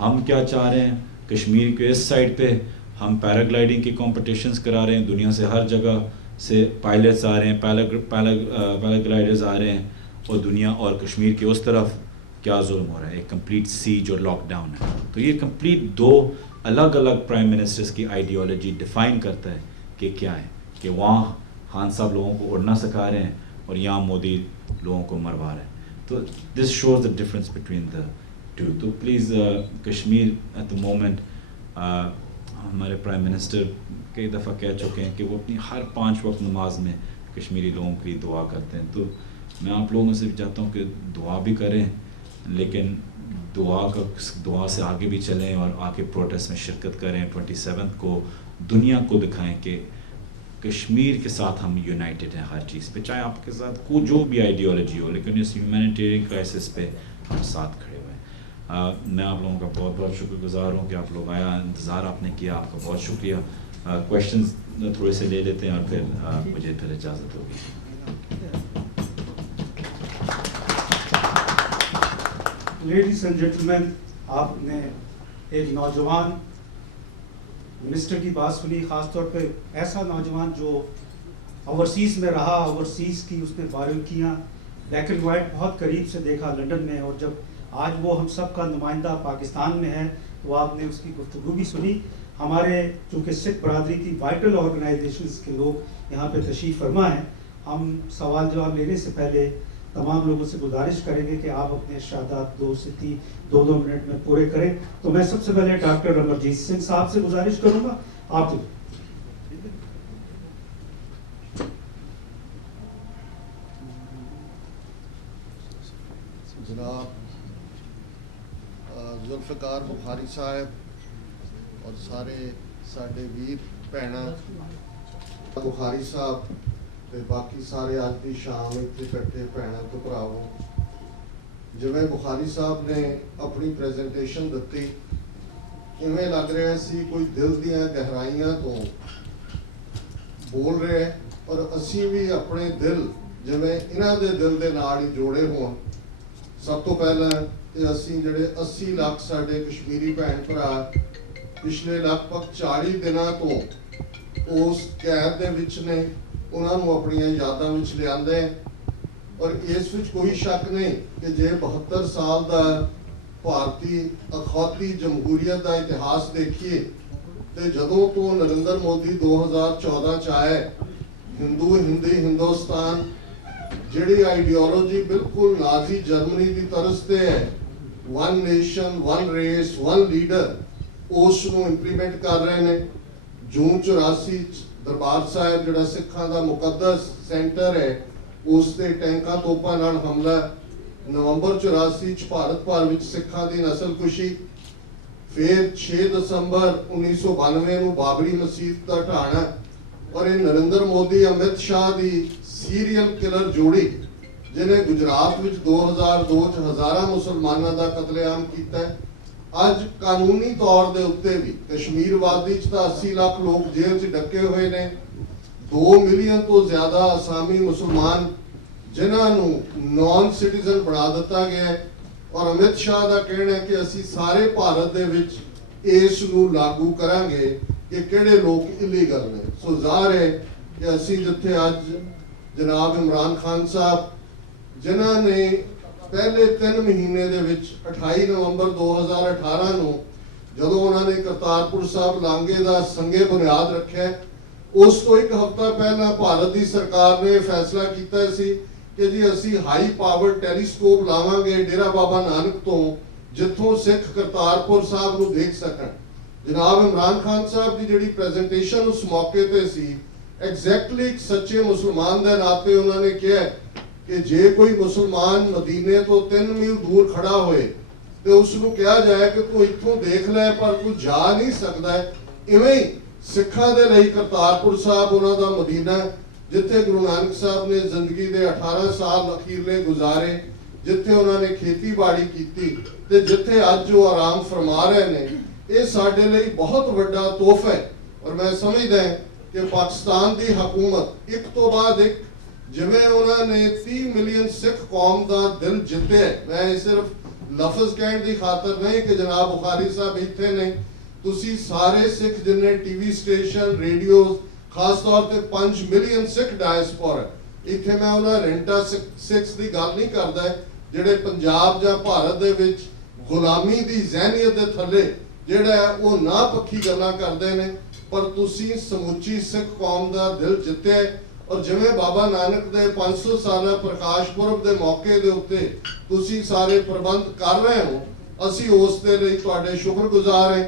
ہم کیا چاہ رہے ہیں. کشمیر کے اس سائڈ پہ ہم پیراگلائڈنگ کی کمپٹیشنز کرا رہے ہیں, دنیا سے ہر جگہ سے پائلٹس آ رہے ہیں, پیراگلائڈرز آ رہے ہیں, اور کشمیر کے اس طرف کیا ظلم ہو رہا ہے, ایک کمپلیٹ سیج اور لاک ڈاؤن ہے. تو یہ کمپلیٹ 2 الگ الگ پرائم منسٹرز کی آئیڈیالوجی ڈیفائن کرتا ہے کہ کیا ہے, کہ وہاں خان صاحب لوگوں کو اڑنا سکھا رہے ہیں اور یہاں مودی لوگوں کو مروا رہے ہیں. تو this shows the difference between the two. تو please Kashmir at the moment, ہمارے پرائم منسٹر کئی دفعہ کہہ چکے ہیں کہ وہ اپنی ہر 5 وقت نماز میں کشمیری لوگوں کے لیے دعا کرتے ہیں. تو میں آپ لوگوں سے بھی چاہتا ہوں کہ دعا بھی کریں, لیکن دعا سے آگے بھی چلیں اور آ کے پروٹیسٹ میں شرکت کریں. 27 کو دنیا کو دکھائیں کہ کشمیر کے ساتھ ہم یونائٹڈ ہیں ہر چیز پہ, چاہے آپ کے ساتھ کوئی جو بھی آئیڈیالوجی ہو, لیکن اس ہیومینیٹیرین کرائسس پہ ہم ساتھ کھڑے ہوئے ہیں. میں آپ لوگوں کا بہت بہت شکر گزار ہوں کہ آپ لوگ آیا, انتظار آپ نے کیا, آپ کا بہت شکریہ. کویشچنز تھوڑے سے لے لیتے ہیں اور پھر مجھے اجازت ہوگی. لیڈیز اینڈ جینٹلمین, آپ نے ایک نوجوان منسٹر کی بات سنی, خاص طور پہ ایسا نوجوان جو اوورسیز میں رہا, اوورسیز کی اس نے باریکیاں بلیک اینڈ وائٹ بہت قریب سے دیکھا لنڈن میں, اور جب آج وہ ہم سب کا نمائندہ پاکستان میں ہے تو آپ نے اس کی گفتگو بھی سنی. ہمارے چونکہ سکھ برادری کی وائٹل آرگنائزیشنز کے لوگ یہاں پہ تشریف فرما ہیں, ہم سوال جواب لینے سے پہلے تمام لوگوں سے گزارش کریں گے کہ آپ اپنے ارشادات 2 سے 2 منٹ میں پورے کریں. تو میں سب سے پہلے ڈاکٹر امرجیت سنگھ صاحب سے گزارش کروں گا. آپ جناب ذوالفقار بخاری صاحب اور سارے ساڈے ویر بھੈਣਾਂ, بخاری صاحب ਤੇ ਬਾਕੀ ਸਾਰੇ ਅੱਜ ਦੀ ਸ਼ਾਮ ਇੱਥੇ ਇਕੱਠੇ ਭੈਣਾਂ ਤੇ ਭਰਾਵੋ, ਜਿਵੇਂ ਬੁਖਾਰੀ ਸਾਹਿਬ ਨੇ ਆਪਣੀ ਪ੍ਰੈਜੈਂਟੇਸ਼ਨ ਦਿੱਤੀ, ਇਵੇਂ ਲੱਗ ਰਿਹਾ ਸੀ ਕੋਈ ਦਿਲ ਦੀਆਂ ਗਹਿਰਾਈਆਂ ਤੋਂ ਬੋਲ ਰਿਹਾ, ਔਰ ਅਸੀਂ ਵੀ ਆਪਣੇ ਦਿਲ ਜਿਵੇਂ ਇਹਨਾਂ ਦੇ ਦਿਲ ਦੇ ਨਾਲ ਹੀ ਜੋੜੇ ਹੋਣ. ਸਭ ਤੋਂ ਪਹਿਲਾਂ ਤੇ ਅਸੀਂ ਜਿਹੜੇ 80 ਲੱਖ ਸਾਡੇ ਕਸ਼ਮੀਰੀ ਭੈਣ ਭਰਾ ਪਿਛਲੇ ਲਗਭਗ 40 ਦਿਨਾਂ ਤੋਂ ਉਸ ਕੈਦ ਦੇ ਵਿੱਚ ਨੇ, ਉਹਨਾਂ ਨੂੰ ਆਪਣੀਆਂ ਯਾਦਾਂ ਵਿੱਚ ਲਿਆਂਦੇ, ਔਰ ਇਸ ਵਿੱਚ ਕੋਈ ਸ਼ੱਕ ਨਹੀਂ ਕਿ ਜੇ 72 ਸਾਲ ਦਾ ਭਾਰਤੀ ਅਖੌਤੀ ਜਮਹੂਰੀਅਤ ਦਾ ਇਤਿਹਾਸ ਦੇਖੀਏ ਤੇ ਜਦੋਂ ਤੋਂ ਨਰਿੰਦਰ ਮੋਦੀ 2014 ਚ ਆਏ, ਹਿੰਦੂ ਹਿੰਦੀ ਹਿੰਦੁਸਤਾਨ ਜਿਹੜੀ ਆਈਡੀਓਲੋਜੀ ਬਿਲਕੁਲ ਨਾਜ਼ੀ ਜਰਮਨੀ ਦੀ ਤਰਜ਼ ਤੇ ਹੈ, 1 ਨੇਸ਼ਨ 1 ਰੇਸ 1 ਲੀਡਰ, ਉਸ ਨੂੰ ਇੰਪਲੀਮੈਂਟ ਕਰ ਰਹੇ ਨੇ। ਜੂਨ 84 ਦਰਬਾਰ ਸਾਹਿਬ ਜਿਹੜਾ ਸਿੱਖਾਂ ਦਾ ਮੁਕੱਦਸ ਸੈਂਟਰ ਹੈ ਉਸ ਤੇ ਟੈਂਕਾਂ ਤੋਪਾਂ ਨਾਲ ਹਮਲਾ। ਨਵੰਬਰ 84 ਚ ਭਾਰਤ ਭਰ ਵਿੱਚ ਸਿੱਖਾਂ ਦੀ ਨਸਲਕੁਸ਼ੀ। ਫਿਰ 6 ਦਸੰਬਰ 1992 ਨੂੰ ਬਾਬਰੀ ਮਸਜਿਦ ਦਾ ਢਾਣਾ। ਔਰ ਇਹ ਨਰਿੰਦਰ ਮੋਦੀ ਅਮਿਤ ਸ਼ਾਹ ਦੀ ਸੀਰੀਅਲ ਕਿਲਰ ਜੋੜੀ ਜਿਹਨੇ ਗੁਜਰਾਤ ਵਿੱਚ 2002 ਚ ਹਜ਼ਾਰਾਂ ਮੁਸਲਮਾਨਾਂ ਦਾ ਕਤਲੇਆਮ ਕੀਤਾ ਹੈ। ਅੱਜ ਕਾਨੂੰਨੀ ਤੌਰ ਦੇ ਉੱਤੇ ਵੀ ਕਸ਼ਮੀਰ ਵਾਦੀ ਚ ਤਾਂ 80 ਲੱਖ ਲੋਕ ਜੇਲ੍ਹ 'ਚ ਡੱਕੇ ਹੋਏ ਨੇ। 2 ਮਿਲੀਅਨ ਤੋਂ ਜ਼ਿਆਦਾ ਅਸਾਮੀ ਮੁਸਲਮਾਨ ਜਿਨ੍ਹਾਂ ਨੂੰ ਨਾਨ ਸਿਟੀਜ਼ਨ ਬਣਾ ਦਿੱਤਾ ਗਿਆ ਹੈ। ਔਰ ਅਮਿਤ ਸ਼ਾਹ ਦਾ ਕਹਿਣਾ ਹੈ ਕਿ ਅਸੀਂ ਸਾਰੇ ਭਾਰਤ ਦੇ ਵਿੱਚ ਇਸ ਨੂੰ ਲਾਗੂ ਕਰਾਂਗੇ ਕਿ ਕਿਹੜੇ ਲੋਕ ਇਲੀਗਲ ਨੇ। ਸੋ ਜ਼ਾਹਰ ਹੈ ਕਿ ਅਸੀਂ ਜਿੱਥੇ ਅੱਜ ਜਨਾਬ ਇਮਰਾਨ ਖਾਨ ਸਾਹਿਬ ਜਿਨ੍ਹਾਂ ਨੇ ਪਹਿਲੇ 3 ਮਹੀਨੇ ਦੇ ਵਿੱਚ 28 ਨਵੰਬਰ 2018 ਨੂੰ ਜਦੋਂ ਉਹਨਾਂ ਨੇ ਕਰਤਾਰਪੁਰ ਸਾਹਿਬ ਲਾਂਘੇ ਦਾ ਸੰਗੇ ਬੁਨਿਆਦ ਰੱਖਿਆ, ਉਸ ਤੋਂ ਇੱਕ ਹਫ਼ਤਾ ਪਹਿਲਾਂ ਭਾਰਤ ਦੀ ਸਰਕਾਰ ਨੇ ਫੈਸਲਾ ਕੀਤਾ ਸੀ ਕਿ ਜੀ ਅਸੀਂ ਹਾਈ ਪਾਵਰ ਟੈਲੀਸਕੋਪ ਲਾਵਾਂਗੇ ਡੇਰਾ ਬਾਬਾ ਨਾਨਕ ਤੋਂ, ਜਿੱਥੋਂ ਸਿੱਖ ਕਰਤਾਰਪੁਰ ਸਾਹਿਬ ਨੂੰ ਦੇਖ ਸਕਣ। ਜਨਾਬ ਇਮਰਾਨ ਖਾਨ ਸਾਹਿਬ ਦੀ ਜਿਹੜੀ ਪ੍ਰੈਜੈਂਟੇਸ਼ਨ ਉਸ ਮੌਕੇ ਤੇ ਸੀ, ਐਗਜ਼ੈਕਟਲੀ ਇੱਕ ਸੱਚੇ ਮੁਸਲਮਾਨ ਦੇ ਨਾਤੇ ਉਹਨਾਂ ਨੇ ਕਿਹਾ ਕਿ ਜੇ ਕੋਈ ਮੁਸਲਮਾਨ ਮਦੀਨੇ ਤੋਂ 3 ਮੀਲ ਦੂਰ ਖੜਾ ਹੋਏ ਤੇ ਉਸ ਨੂੰ ਕਿਹਾ ਜਾਏ ਕਿ ਤੂੰ ਇੱਥੋਂ ਦੇਖ ਲੈ ਪਰ ਤੂੰ ਜਾ ਨਹੀਂ ਸਕਦਾ। ਇਵੇਂ ਹੀ ਸਿੱਖਾਂ ਦੇ ਲਈ ਕਰਤਾਰਪੁਰ ਸਾਹਿਬ ਉਹਨਾਂ ਦਾ ਮਦੀਨਾ, ਜਿੱਥੇ ਗੁਰੂ ਨਾਨਕ ਸਾਹਿਬ ਨੇ ਜ਼ਿੰਦਗੀ ਦੇ 18 ਸਾਲ ਅਖੀਰਲੇ ਗੁਜ਼ਾਰੇ, ਜਿੱਥੇ ਉਹਨਾਂ ਨੇ ਖੇਤੀਬਾੜੀ ਕੀਤੀ ਤੇ ਜਿੱਥੇ ਅੱਜ ਉਹ ਆਰਾਮ ਫਰਮਾ ਰਹੇ ਨੇ। ਇਹ ਸਾਡੇ ਲਈ ਬਹੁਤ ਵੱਡਾ ਤੋਹਫਾ ਹੈ। ਔਰ ਮੈਂ ਸਮਝਦਾ ਕਿ ਪਾਕਿਸਤਾਨ ਦੀ ਹਕੂਮਤ ਇੱਕ ਤੋਂ ਬਾਅਦ ਇੱਕ, ਜਿਵੇਂ ਉਹਨਾਂ ਨੇ 30 ਮਿਲੀਅਨ ਸਿੱਖ ਕੌਮ ਦਾ ਦਿਲ ਜਿੱਤਿਆ। ਮੈਂ ਸਿਰਫ ਲਫ਼ਜ਼ ਕਹਿਣ ਦੀ ਖਾਤਰ ਨਹੀਂ ਕਿ ਜਨਾਬ ਬੁਖਾਰੀ ਸਾਹਿਬ ਇੱਥੇ ਨੇ, ਤੁਸੀਂ ਸਾਰੇ ਸਿੱਖ ਜਿੰਨੇ ਟੀਵੀ ਸਟੇਸ਼ਨ, ਰੇਡੀਓ, ਖਾਸ ਤੌਰ ਤੇ 5 ਮਿਲੀਅਨ ਸਿੱਖ ਡਾਇਸਪੋਰਾ, ਇੱਥੇ ਮੈਂ ਉਹਨਾਂ ਰੈਂਟਾ ਸਿੱਖਸ ਦੀ ਗੱਲ ਨਹੀਂ ਕਰਦਾ ਜਿਹੜੇ ਪੰਜਾਬ ਜਾਂ ਭਾਰਤ ਦੇ ਵਿੱਚ ਗੁਲਾਮੀ ਦੀ ਜ਼ਹਿਨੀਅਤ ਦੇ ਥੱਲੇ ਜਿਹੜਾ ਉਹ ਨਾ ਪੱਖੀ ਗੱਲਾਂ ਕਰਦੇ ਨੇ, ਪਰ ਤੁਸੀਂ ਸਮੁੱਚੀ ਸਿੱਖ ਕੌਮ ਦਾ ਦਿਲ ਜਿੱਤਿਆ। ਔਰ ਜਿਵੇਂ ਬਾਬਾ ਨਾਨਕ ਦੇ 500 ਸਾਲਾ ਪ੍ਰਕਾਸ਼ ਪੁਰਬ ਦੇ ਮੌਕੇ ਦੇ ਉੱਤੇ ਤੁਸੀਂ ਸਾਰੇ ਪ੍ਰਬੰਧ ਕਰ ਰਹੇ ਹੋ, ਅਸੀਂ ਉਸ ਦੇ ਲਈ ਤੁਹਾਡੇ ਸ਼ੁਕਰਗੁਜ਼ਾਰ ਹਾਂ।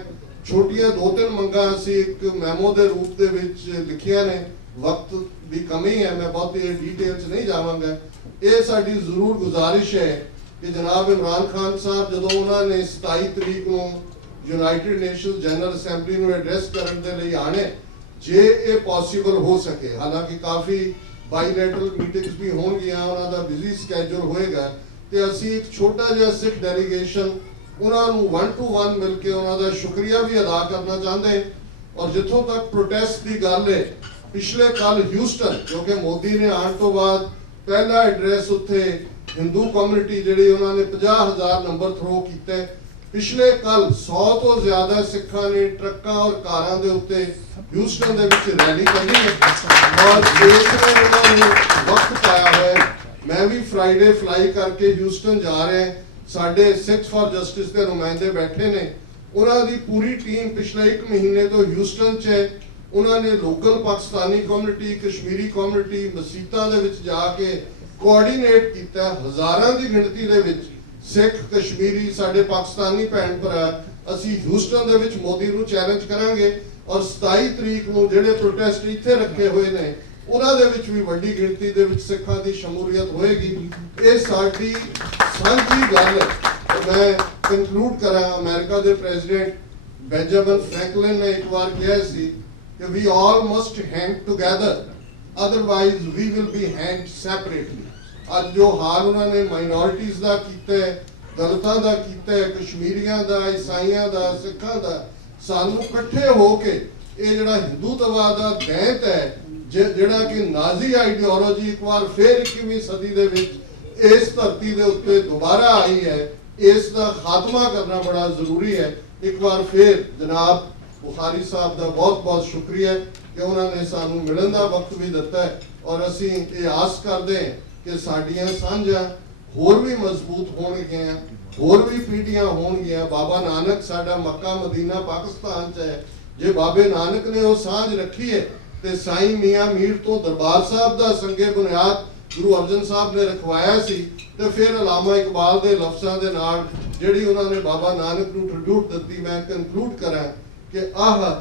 ਛੋਟੀਆਂ 2-3 ਮੰਗਾਂ ਅਸੀਂ ਇੱਕ ਮੈਮੋ ਦੇ ਰੂਪ ਦੇ ਵਿੱਚ ਲਿਖੀਆਂ ਨੇ। ਵਕਤ ਦੀ ਕਮੀ ਹੈ, ਮੈਂ ਬਹੁਤ ਡਿਟੇਲ 'ਚ ਨਹੀਂ ਜਾਵਾਂਗਾ। ਇਹ ਸਾਡੀ ਜ਼ਰੂਰ ਗੁਜ਼ਾਰਿਸ਼ ਹੈ ਕਿ ਜਨਾਬ ਇਮਰਾਨ ਖਾਨ ਸਾਹਿਬ ਜਦੋਂ ਉਹਨਾਂ ਨੇ 27 ਤਰੀਕ ਨੂੰ ਯੂਨਾਈਟਿਡ ਨੇਸ਼ਨਸ ਜਨਰਲ ਅਸੈਂਬਲੀ ਨੂੰ ਐਡਰੈਸ ਕਰਨ ਦੇ ਲਈ ਆਣੇ, ਜੇ ਇਹ ਪੋਸੀਬਲ ਹੋ ਸਕੇ, ਹਾਲਾਂਕਿ ਕਾਫੀ ਬਾਈਲੈਟਰਲ ਮੀਟਿੰਗਸ ਵੀ ਹੋਣਗੀਆਂ, ਉਹਨਾਂ ਦਾ ਬਿਜ਼ੀ ਸਕੇਜੂਲ ਹੋਏਗਾ, ਤੇ ਅਸੀਂ ਇੱਕ ਛੋਟਾ ਜਿਹਾ ਸਿੱਖ ਡੈਲੀਗੇਸ਼ਨ ਉਹਨਾਂ ਨੂੰ 1 to 1 ਮਿਲ ਕੇ ਉਹਨਾਂ ਦਾ ਸ਼ੁਕਰੀਆ ਵੀ ਅਦਾ ਕਰਨਾ ਚਾਹੁੰਦੇ। ਔਰ ਜਿੱਥੋਂ ਤੱਕ ਪ੍ਰੋਟੈਸਟ ਦੀ ਗੱਲ ਹੈ, ਪਿਛਲੇ ਕੱਲ ਹਿਊਸਟਨ, ਕਿਉਂਕਿ ਮੋਦੀ ਨੇ ਆਉਣ ਤੋਂ ਬਾਅਦ ਪਹਿਲਾ ਐਡਰੈਸ ਉੱਥੇ ਹਿੰਦੂ ਕਮਿਊਨਿਟੀ ਜਿਹੜੀ ਉਹਨਾਂ ਨੇ 50,000 ਨੰਬਰ ਥਰੋ ਕੀਤਾ। ਪਿਛਲੇ ਕੱਲ 100 ਤੋਂ ਜ਼ਿਆਦਾ ਸਿੱਖਾਂ ਨੇ ਟਰੱਕਾਂ ਔਰ ਕਾਰਾਂ ਦੇ ਉੱਤੇ ਹਿਊਸਟਨ ਦੇ ਵਿੱਚ ਰੈਲੀ ਕਰਨੀ ਹੈ। ਔਰ ਇਸ ਨੇ ਉਹਨਾਂ ਨੂੰ ਵਕਤ ਪਾਇਆ ਹੋਇਆ। ਮੈਂ ਵੀ ਫਰਾਈਡੇ ਫਲਾਈ ਕਰਕੇ ਹਿਊਸਟਨ ਜਾ ਰਿਹਾ। ਸਾਡੇ ਸਿੱਖਸ ਫਾਰ ਜਸਟਿਸ ਦੇ ਨੁਮਾਇੰਦੇ ਬੈਠੇ ਨੇ, ਉਹਨਾਂ ਦੀ ਪੂਰੀ ਟੀਮ ਪਿਛਲੇ 1 ਮਹੀਨੇ ਤੋਂ ਹਿਊਸਟਨ 'ਚ ਹੈ। ਉਹਨਾਂ ਨੇ local Pakistani community, Kashmiri community, ਮਸਜਿਦਾਂ ਦੇ ਵਿੱਚ ਜਾ ਕੇ ਕੋਆਰਡੀਨੇਟ ਕੀਤਾ। ਹਜ਼ਾਰਾਂ ਦੀ ਗਿਣਤੀ ਦੇ ਵਿੱਚ ਸਿੱਖ, ਕਸ਼ਮੀਰੀ, ਸਾਡੇ ਪਾਕਿਸਤਾਨੀ ਭੈਣ ਭਰਾ, ਅਸੀਂ ਹਿਊਸਟਨ ਦੇ ਵਿੱਚ ਮੋਦੀ ਨੂੰ ਚੈਲੰਜ ਕਰਾਂਗੇ। ਔਰ 27 ਤਰੀਕ ਨੂੰ ਜਿਹੜੇ ਪ੍ਰੋਟੈਸਟ ਇੱਥੇ ਰੱਖੇ ਹੋਏ ਨੇ, ਉਹਨਾਂ ਦੇ ਵਿੱਚ ਵੀ ਵੱਡੀ ਗਿਣਤੀ ਦੇ ਵਿੱਚ ਸਿੱਖਾਂ ਦੀ ਸ਼ਮੂਲੀਅਤ ਹੋਏਗੀ। ਇਹ ਸਾਡੀ ਸਾਂਝੀ ਗੱਲ ਹੈ। ਮੈਂ ਕੰਕਲੂਡ ਕਰਾਂ, ਅਮਰੀਕਾ ਦੇ ਪ੍ਰੈਜ਼ੀਡੈਂਟ ਬੈਂਜਾਮਿਨ ਫ੍ਰੈਂਕਲਿਨ ਨੇ ਇੱਕ ਵਾਰ ਕਿਹਾ ਸੀ ਕਿ we all must hang together, otherwise we will be hanged separately. ਅੱਜ ਜੋ ਹਾਲ ਉਹਨਾਂ ਨੇ ਮਾਈਨੋਰਿਟੀਜ਼ ਦਾ ਕੀਤਾ ਹੈ, ਦਲਿਤਾਂ ਦਾ ਕੀਤਾ ਹੈ, ਕਸ਼ਮੀਰੀਆਂ ਦਾ, ਈਸਾਈਆਂ ਦਾ, ਸਿੱਖਾਂ ਦਾ, ਸਾਨੂੰ ਇਕੱਠੇ ਹੋ ਕੇ ਇਹ ਜਿਹੜਾ ਹਿੰਦੂਤਵਾਦ ਦਾ ਦੈਂਤ ਹੈ, ਜਿਹੜਾ ਕਿ ਨਾਜ਼ੀ ਆਈਡੀਓਲੋਜੀ ਇੱਕ ਵਾਰ ਫਿਰ 21ਵੀਂ ਸਦੀ ਦੇ ਵਿੱਚ ਇਸ ਧਰਤੀ ਦੇ ਉੱਤੇ ਦੁਬਾਰਾ ਆਈ ਹੈ, ਇਸ ਦਾ ਖਾਤਮਾ ਕਰਨਾ ਬੜਾ ਜ਼ਰੂਰੀ ਹੈ। ਇੱਕ ਵਾਰ ਫਿਰ ਜਨਾਬ ਬੁਖਾਰੀ ਸਾਹਿਬ ਦਾ ਬਹੁਤ ਬਹੁਤ ਸ਼ੁਕਰੀਆ ਕਿ ਉਹਨਾਂ ਨੇ ਸਾਨੂੰ ਮਿਲਣ ਦਾ ਵਕਤ ਵੀ ਦਿੱਤਾ ਹੈ। ਔਰ ਅਸੀਂ ਇਹ ਆਸ ਕਰਦੇ ਹਾਂ ਕਿ ਸਾਡੀਆਂ ਸਾਂਝਾਂ ਹੋਰ ਵੀ ਮਜ਼ਬੂਤ ਹੋਣਗੀਆਂ, ਹੋਰ ਵੀ ਪੀੜ੍ਹੀਆਂ ਹੋਣਗੀਆਂ। ਬਾਬਾ ਨਾਨਕ ਸਾਡਾ ਮੱਕਾ ਮਦੀਨਾ ਪਾਕਿਸਤਾਨ 'ਚ ਹੈ। ਜੇ ਬਾਬੇ ਨਾਨਕ ਨੇ ਉਹ ਸਾਂਝ ਰੱਖੀ ਹੈ ਤੇ ਸਾਈਂ ਮੀਆਂ ਮੀਰ ਤੋਂ ਦਰਬਾਰ ਸਾਹਿਬ ਦਾ ਸੰਗੇ ਬੁਨਿਆਦ ਗੁਰੂ ਅਰਜਨ ਸਾਹਿਬ ਨੇ ਰਖਵਾਇਆ ਸੀ, ਤੇ ਫਿਰ ਅਲਾਮਾ ਇਕਬਾਲ ਦੇ ਲਫ਼ਜ਼ਾਂ ਦੇ ਨਾਲ ਜਿਹੜੀ ਉਹਨਾਂ ਨੇ ਬਾਬਾ ਨਾਨਕ ਨੂੰ ਟ੍ਰਿਬਿਊਟ ਦਿੱਤੀ, ਮੈਂ ਕੰਕਲੂਡ ਕਰਾਂ ਕਿ ਆਹ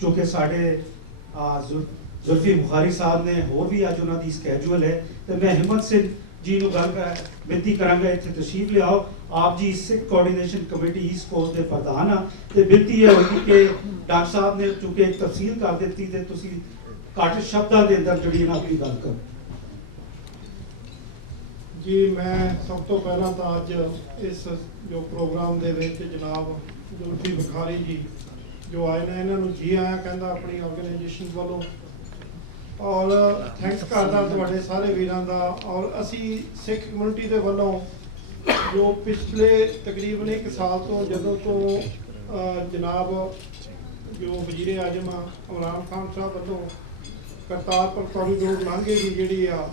ਕਿਉਂਕਿ ਸਾਡੇ ਜ਼ੁਲਫੀ ਬੁਖਾਰੀ ਸਾਹਿਬ ਨੇ ਹੋਰ ਵੀ ਅੱਜ ਉਹਨਾਂ ਦੀ ਸਕੈਜੂਅਲ ਹੈ, ਤੇ ਮੈਂ ਹਿੰਮਤ ਸਿੰਘ ਜੀ ਨੂੰ ਬੇਨਤੀ ਕਰਾਂਗਾ ਇੱਥੇ ਤਸ਼ਰੀਫ ਲਿਆਓ। ਆਪ ਜੀ ਸਿੱਖ ਕੋਆਰਡੀਨੇਸ਼ਨ ਕਮੇਟੀ ਈਸਟ ਕੋਸਟ ਦੇ ਪ੍ਰਧਾਨ ਆ, ਤੇ ਬੇਨਤੀ ਇਹ ਹੋਈ ਕਿ ਡਾਕਟਰ ਸਾਹਿਬ ਨੇ ਚੁੱਕੇ ਇੱਕ ਤਫਸੀਲ ਕਰ ਦਿੱਤੀ ਤੇ ਤੁਸੀਂ ਘੱਟ ਸ਼ਬਦਾਂ ਦੇ ਅੰਦਰ ਜਿਹੜੀ ਇਹਨਾਂ ਆਪਣੀ ਗੱਲ ਕਰੋ। ਜੀ ਮੈਂ ਸਭ ਤੋਂ ਪਹਿਲਾਂ ਤਾਂ ਅੱਜ ਇਸ ਜੋ ਪ੍ਰੋਗਰਾਮ ਦੇ ਵਿੱਚ ਜਨਾਬ ਜ਼ੁਲਫੀ ਬੁਖਾਰੀ ਜੀ ਜੋ ਆਏ ਨੇ, ਇਹਨਾਂ ਨੂੰ ਜੀ ਆਇਆਂ ਕਹਿੰਦਾ ਆਪਣੀ ਆਰਗੇਨਾਈਜੇਸ਼ਨ ਵੱਲੋਂ, ਔਰ ਥੈਂਕਸ ਕਰਦਾ ਤੁਹਾਡੇ ਸਾਰੇ ਵੀਰਾਂ ਦਾ। ਔਰ ਅਸੀਂ ਸਿੱਖ ਕਮਿਊਨਿਟੀ ਦੇ ਵੱਲੋਂ ਜੋ ਪਿਛਲੇ ਤਕਰੀਬਨ 1 ਸਾਲ ਤੋਂ ਜਦੋਂ ਤੋਂ ਜਨਾਬ ਜੋ ਵਜ਼ੀਰ ਆਜ਼ਮ ਇਮਰਾਨ ਖਾਨ ਸਾਹਿਬ ਵੱਲੋਂ ਕਰਤਾਰਪੁਰ ਕੋਰੀਡੋਰ ਲਾਂਘੇ ਦੀ ਜਿਹੜੀ ਆ,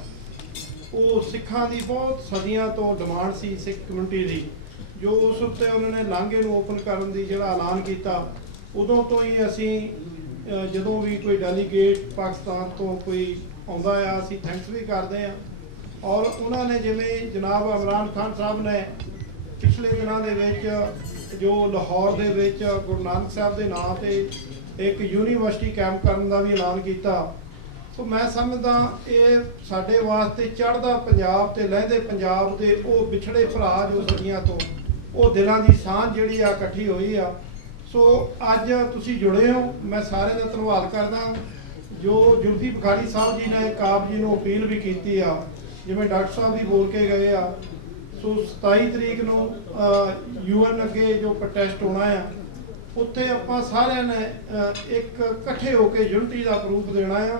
ਉਹ ਸਿੱਖਾਂ ਦੀ ਬਹੁਤ ਸਦੀਆਂ ਤੋਂ ਡਿਮਾਂਡ ਸੀ ਸਿੱਖ ਕਮਿਊਨਿਟੀ ਦੀ, ਜੋ ਉਸ ਉੱਤੇ ਉਹਨਾਂ ਨੇ ਲਾਂਘੇ ਨੂੰ ਓਪਨ ਕਰਨ ਦੀ ਜਿਹੜਾ ਐਲਾਨ ਕੀਤਾ, ਉਦੋਂ ਤੋਂ ਹੀ ਅਸੀਂ ਜਦੋਂ ਵੀ ਕੋਈ ਡੈਲੀਗੇਟ ਪਾਕਿਸਤਾਨ ਤੋਂ ਕੋਈ ਆਉਂਦਾ ਆ ਅਸੀਂ ਥੈਂਕਸ ਵੀ ਕਰਦੇ ਹਾਂ। ਔਰ ਉਹਨਾਂ ਨੇ ਜਿਵੇਂ ਜਨਾਬ ਇਮਰਾਨ ਖਾਨ ਸਾਹਿਬ ਨੇ ਪਿਛਲੇ ਦਿਨਾਂ ਦੇ ਵਿੱਚ ਜੋ ਲਾਹੌਰ ਦੇ ਵਿੱਚ ਗੁਰੂ ਨਾਨਕ ਸਾਹਿਬ ਦੇ ਨਾਂ ਤੇ ਇੱਕ ਯੂਨੀਵਰਸਿਟੀ ਕੈਂਪ ਕਰਨ ਦਾ ਵੀ ਐਲਾਨ ਕੀਤਾ, ਸੋ ਮੈਂ ਸਮਝਦਾ ਇਹ ਸਾਡੇ ਵਾਸਤੇ ਚੜ੍ਹਦਾ ਪੰਜਾਬ ਤੇ ਲਹਿੰਦੇ ਪੰਜਾਬ ਦੇ ਉਹ ਵਿਛੜੇ ਭਰਾ ਜੋ ਸਦੀਆਂ ਤੋਂ ਉਹ ਦਿਲਾਂ ਦੀ ਸਾਂਝ ਜਿਹੜੀ ਆ ਇਕੱਠੀ ਹੋਈ ਆ। ਸੋ ਅੱਜ ਤੁਸੀਂ ਜੁੜੇ ਹੋ, ਮੈਂ ਸਾਰਿਆਂ ਦਾ ਧੰਨਵਾਦ ਕਰਦਾ। ਜੋ ਜ਼ੁਲਫੀ ਬੁਖਾਰੀ ਸਾਹਿਬ ਜੀ ਨੇ ਆਪ ਜੀ ਨੂੰ ਅਪੀਲ ਵੀ ਕੀਤੀ ਆ, ਜਿਵੇਂ ਡਾਕਟਰ ਸਾਹਿਬ ਵੀ ਬੋਲ ਕੇ ਗਏ ਆ, ਸੋ 27 ਤਰੀਕ ਨੂੰ UN ਅੱਗੇ ਜੋ ਪ੍ਰੋਟੈਸਟ ਹੋਣਾ ਆ, ਉੱਥੇ ਆਪਾਂ ਸਾਰਿਆਂ ਨੇ ਇੱਕ ਇਕੱਠੇ ਹੋ ਕੇ ਯੂਨਿਟੀ ਦਾ ਪ੍ਰੂਫ ਦੇਣਾ ਆ,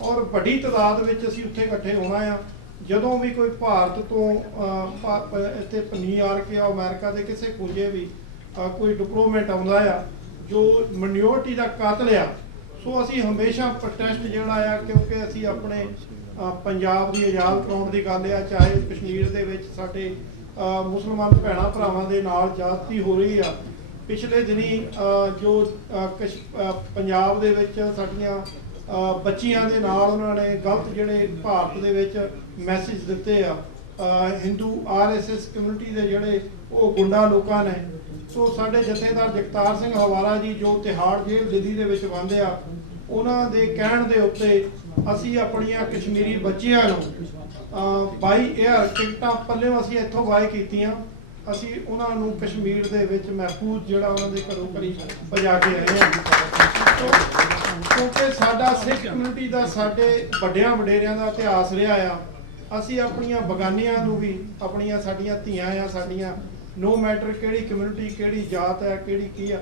ਔਰ ਵੱਡੀ ਤਾਦਾਦ ਵਿੱਚ ਅਸੀਂ ਉੱਥੇ ਇਕੱਠੇ ਹੋਣਾ ਆ। ਜਦੋਂ ਵੀ ਕੋਈ ਭਾਰਤ ਤੋਂ ਇੱਥੇ ਨਿਊਯਾਰਕ ਜਾਂ ਅਮਰੀਕਾ ਦੇ ਕਿਸੇ ਖੂੰਜੇ ਵੀ ਕੋਈ ਡਿਪਲੋਮੈਟ ਆਉਂਦਾ ਆ ਜੋ ਮਿਨੋਰਟੀ ਦਾ ਕਾਤਲ ਆ, ਸੋ ਅਸੀਂ ਹਮੇਸ਼ਾ ਪ੍ਰੋਟੈਸਟ ਜਿਹੜਾ ਆ, ਕਿਉਂਕਿ ਅਸੀਂ ਆਪਣੇ ਪੰਜਾਬ ਦੀ ਆਜ਼ਾਦ ਕਰਾਉਣ ਦੀ ਗੱਲ ਆ, ਚਾਹੇ ਕਸ਼ਮੀਰ ਦੇ ਵਿੱਚ ਸਾਡੇ ਮੁਸਲਮਾਨ ਭੈਣਾਂ ਭਰਾਵਾਂ ਦੇ ਨਾਲ ਜ਼ਿਆਦਤੀ ਹੋ ਰਹੀ ਆ। ਪਿਛਲੇ ਦਿਨੀ ਜੋ ਪੰਜਾਬ ਦੇ ਵਿੱਚ ਸਾਡੀਆਂ ਬੱਚੀਆਂ ਦੇ ਨਾਲ ਉਹਨਾਂ ਨੇ ਗਲਤ ਜਿਹੜੇ ਭਾਰਤ ਦੇ ਵਿੱਚ ਮੈਸੇਜ ਦਿੱਤੇ ਆ, ਹਿੰਦੂ RSS ਕਮਿਊਨਿਟੀ ਦੇ ਜਿਹੜੇ ਉਹ ਗੁੰਡਾ ਲੋਕਾਂ ਨੇ। ਸੋ ਸਾਡੇ ਜਥੇਦਾਰ ਜਗਤਾਰ ਸਿੰਘ ਹਵਾਲਾ ਜੀ ਜੋ ਤਿਹਾੜ ਜੇਲ੍ਹ ਦਿੱਲੀ ਦੇ ਵਿੱਚ ਬੰਦੇ ਆ, ਉਹਨਾਂ ਦੇ ਕਹਿਣ ਦੇ ਉੱਤੇ ਅਸੀਂ ਆਪਣੀਆਂ ਕਸ਼ਮੀਰੀ ਬੱਚੀਆਂ ਨੂੰ ਬਾਈ 에ਅਰ ਟਿਕਟਾਂ ਪੱਲਿਓਂ ਅਸੀਂ ਇੱਥੋਂ ਬਾਏ ਕੀਤੀਆਂ, ਅਸੀਂ ਉਹਨਾਂ ਨੂੰ ਕਸ਼ਮੀਰ ਦੇ ਵਿੱਚ ਮਹਿਫੂਜ਼ ਜਿਹੜਾ ਉਹਨਾਂ ਦੇ ਘਰੋਂ ਘਰੀ ਪਹੁੰਚਾ ਕੇ ਆਏ ਹਾਂ। ਕਿਉਂਕਿ ਸਾਡਾ ਸਿੱਖ ਕਮਿਊਨਿਟੀ ਦਾ ਸਾਡੇ ਵੱਡਿਆਂ ਵਡੇਰਿਆਂ ਦਾ ਇਤਿਹਾਸ ਰਿਹਾ ਆ, ਅਸੀਂ ਆਪਣੀਆਂ ਬਗਾਨੀਆਂ ਨੂੰ ਵੀ ਆਪਣੀਆਂ ਸਾਡੀਆਂ ਧੀਆਂ ਆ, ਸਾਡੀਆਂ ਨੋ ਮੈਟਰ ਕਿਹੜੀ ਕਮਿਊਨਿਟੀ ਕਿਹੜੀ ਜਾਤ ਹੈ ਕਿਹੜੀ ਕੀ ਆ,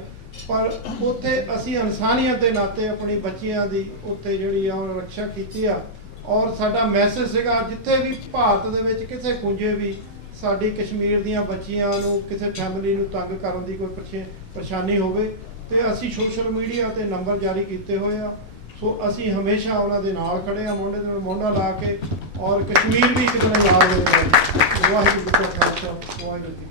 ਪਰ ਉੱਥੇ ਅਸੀਂ ਇਨਸਾਨੀਅਤ ਦੇ ਨਾਤੇ ਆਪਣੀ ਬੱਚੀਆਂ ਦੀ ਉੱਥੇ ਜਿਹੜੀ ਆ ਉਹ ਰੱਖਿਆ ਕੀਤੀ ਆ। ਔਰ ਸਾਡਾ ਮੈਸੇਜ ਸੀਗਾ ਜਿੱਥੇ ਵੀ ਭਾਰਤ ਦੇ ਵਿੱਚ ਕਿਸੇ ਖੂੰਜੇ ਵੀ ਸਾਡੀ ਕਸ਼ਮੀਰ ਦੀਆਂ ਬੱਚੀਆਂ ਨੂੰ ਕਿਸੇ ਫੈਮਿਲੀ ਨੂੰ ਤੰਗ ਕਰਨ ਦੀ ਕੋਈ ਪਰੇਸ਼ਾਨੀ ਹੋਵੇ ਤੇ ਅਸੀਂ ਸੋਸ਼ਲ ਮੀਡੀਆ ਤੇ ਨੰਬਰ ਜਾਰੀ ਕੀਤੇ ਹੋਏ ਆ। ਸੋ ਅਸੀਂ ਹਮੇਸ਼ਾ ਉਹਨਾਂ ਦੇ ਨਾਲ ਖੜੇ ਆ, ਮੋਢੇ ਨਾਲ ਮੋਢਾ ਲਾ ਕੇ, ਔਰ ਕਸ਼ਮੀਰ ਵੀ ਕਿਸੇ ਨੇ ਯਾਦ ਹੋਵੇ। ਵਾਹਿਗੁਰੂ ਜੀ ਕਾ Khalsa, Waheguru ji.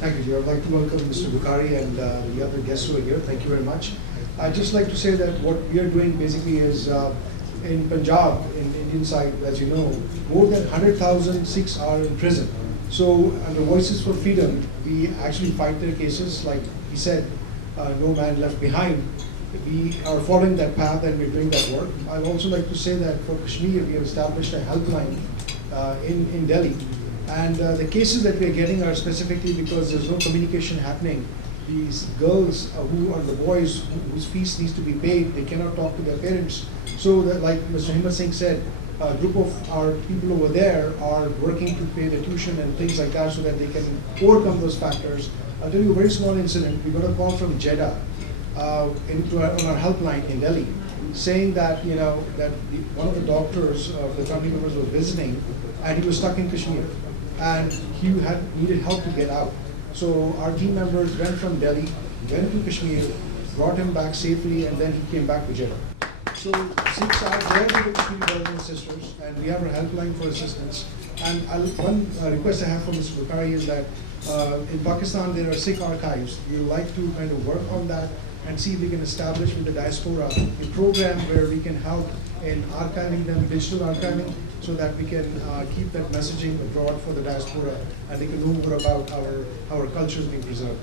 Thank you. I'd like to welcome Mr. Bukhari and the other guests who are here. Thank you very much. I'd just like to say that what we are doing basically is in Punjab, in Indian side, as you know, more than 100,000 Sikhs are in prison. So under Voices for Freedom, we actually fight their cases. Like he said, no man left behind. We are following that path and we're doing that work. I'd also like to say that for Kashmir, we have established a helpline in Delhi. And the cases that we're getting are specifically because there's no communication happening these girls who are the boys whose fees needs to be paid, they cannot talk to their parents. So that, like Mr. Himmat Singh said, a group of our people over there are working to pay the tuition and things like that so that they can overcome those factors. I'll tell you a very small incident. We got a call from Jeddah on our helpline in Delhi, saying that one of the doctors, the family members was visiting, and he was stuck in Kashmir, and he needed help to get out. So our team members went from Delhi, went to Kashmir, brought him back safely, and then he came back to Jeddah. So Sikhs are there with the Kashmiri brothers and sisters, and we have a helpline for assistance. And one request I have for Mr. Bukhari is that in Pakistan there are Sikh archives. We would like to kind of work on that and see if we can establish with the diaspora a program where we can help in archiving them, digital archiving, so that we can keep that messaging abroad for the diaspora and they can know more about our cultures being preserved.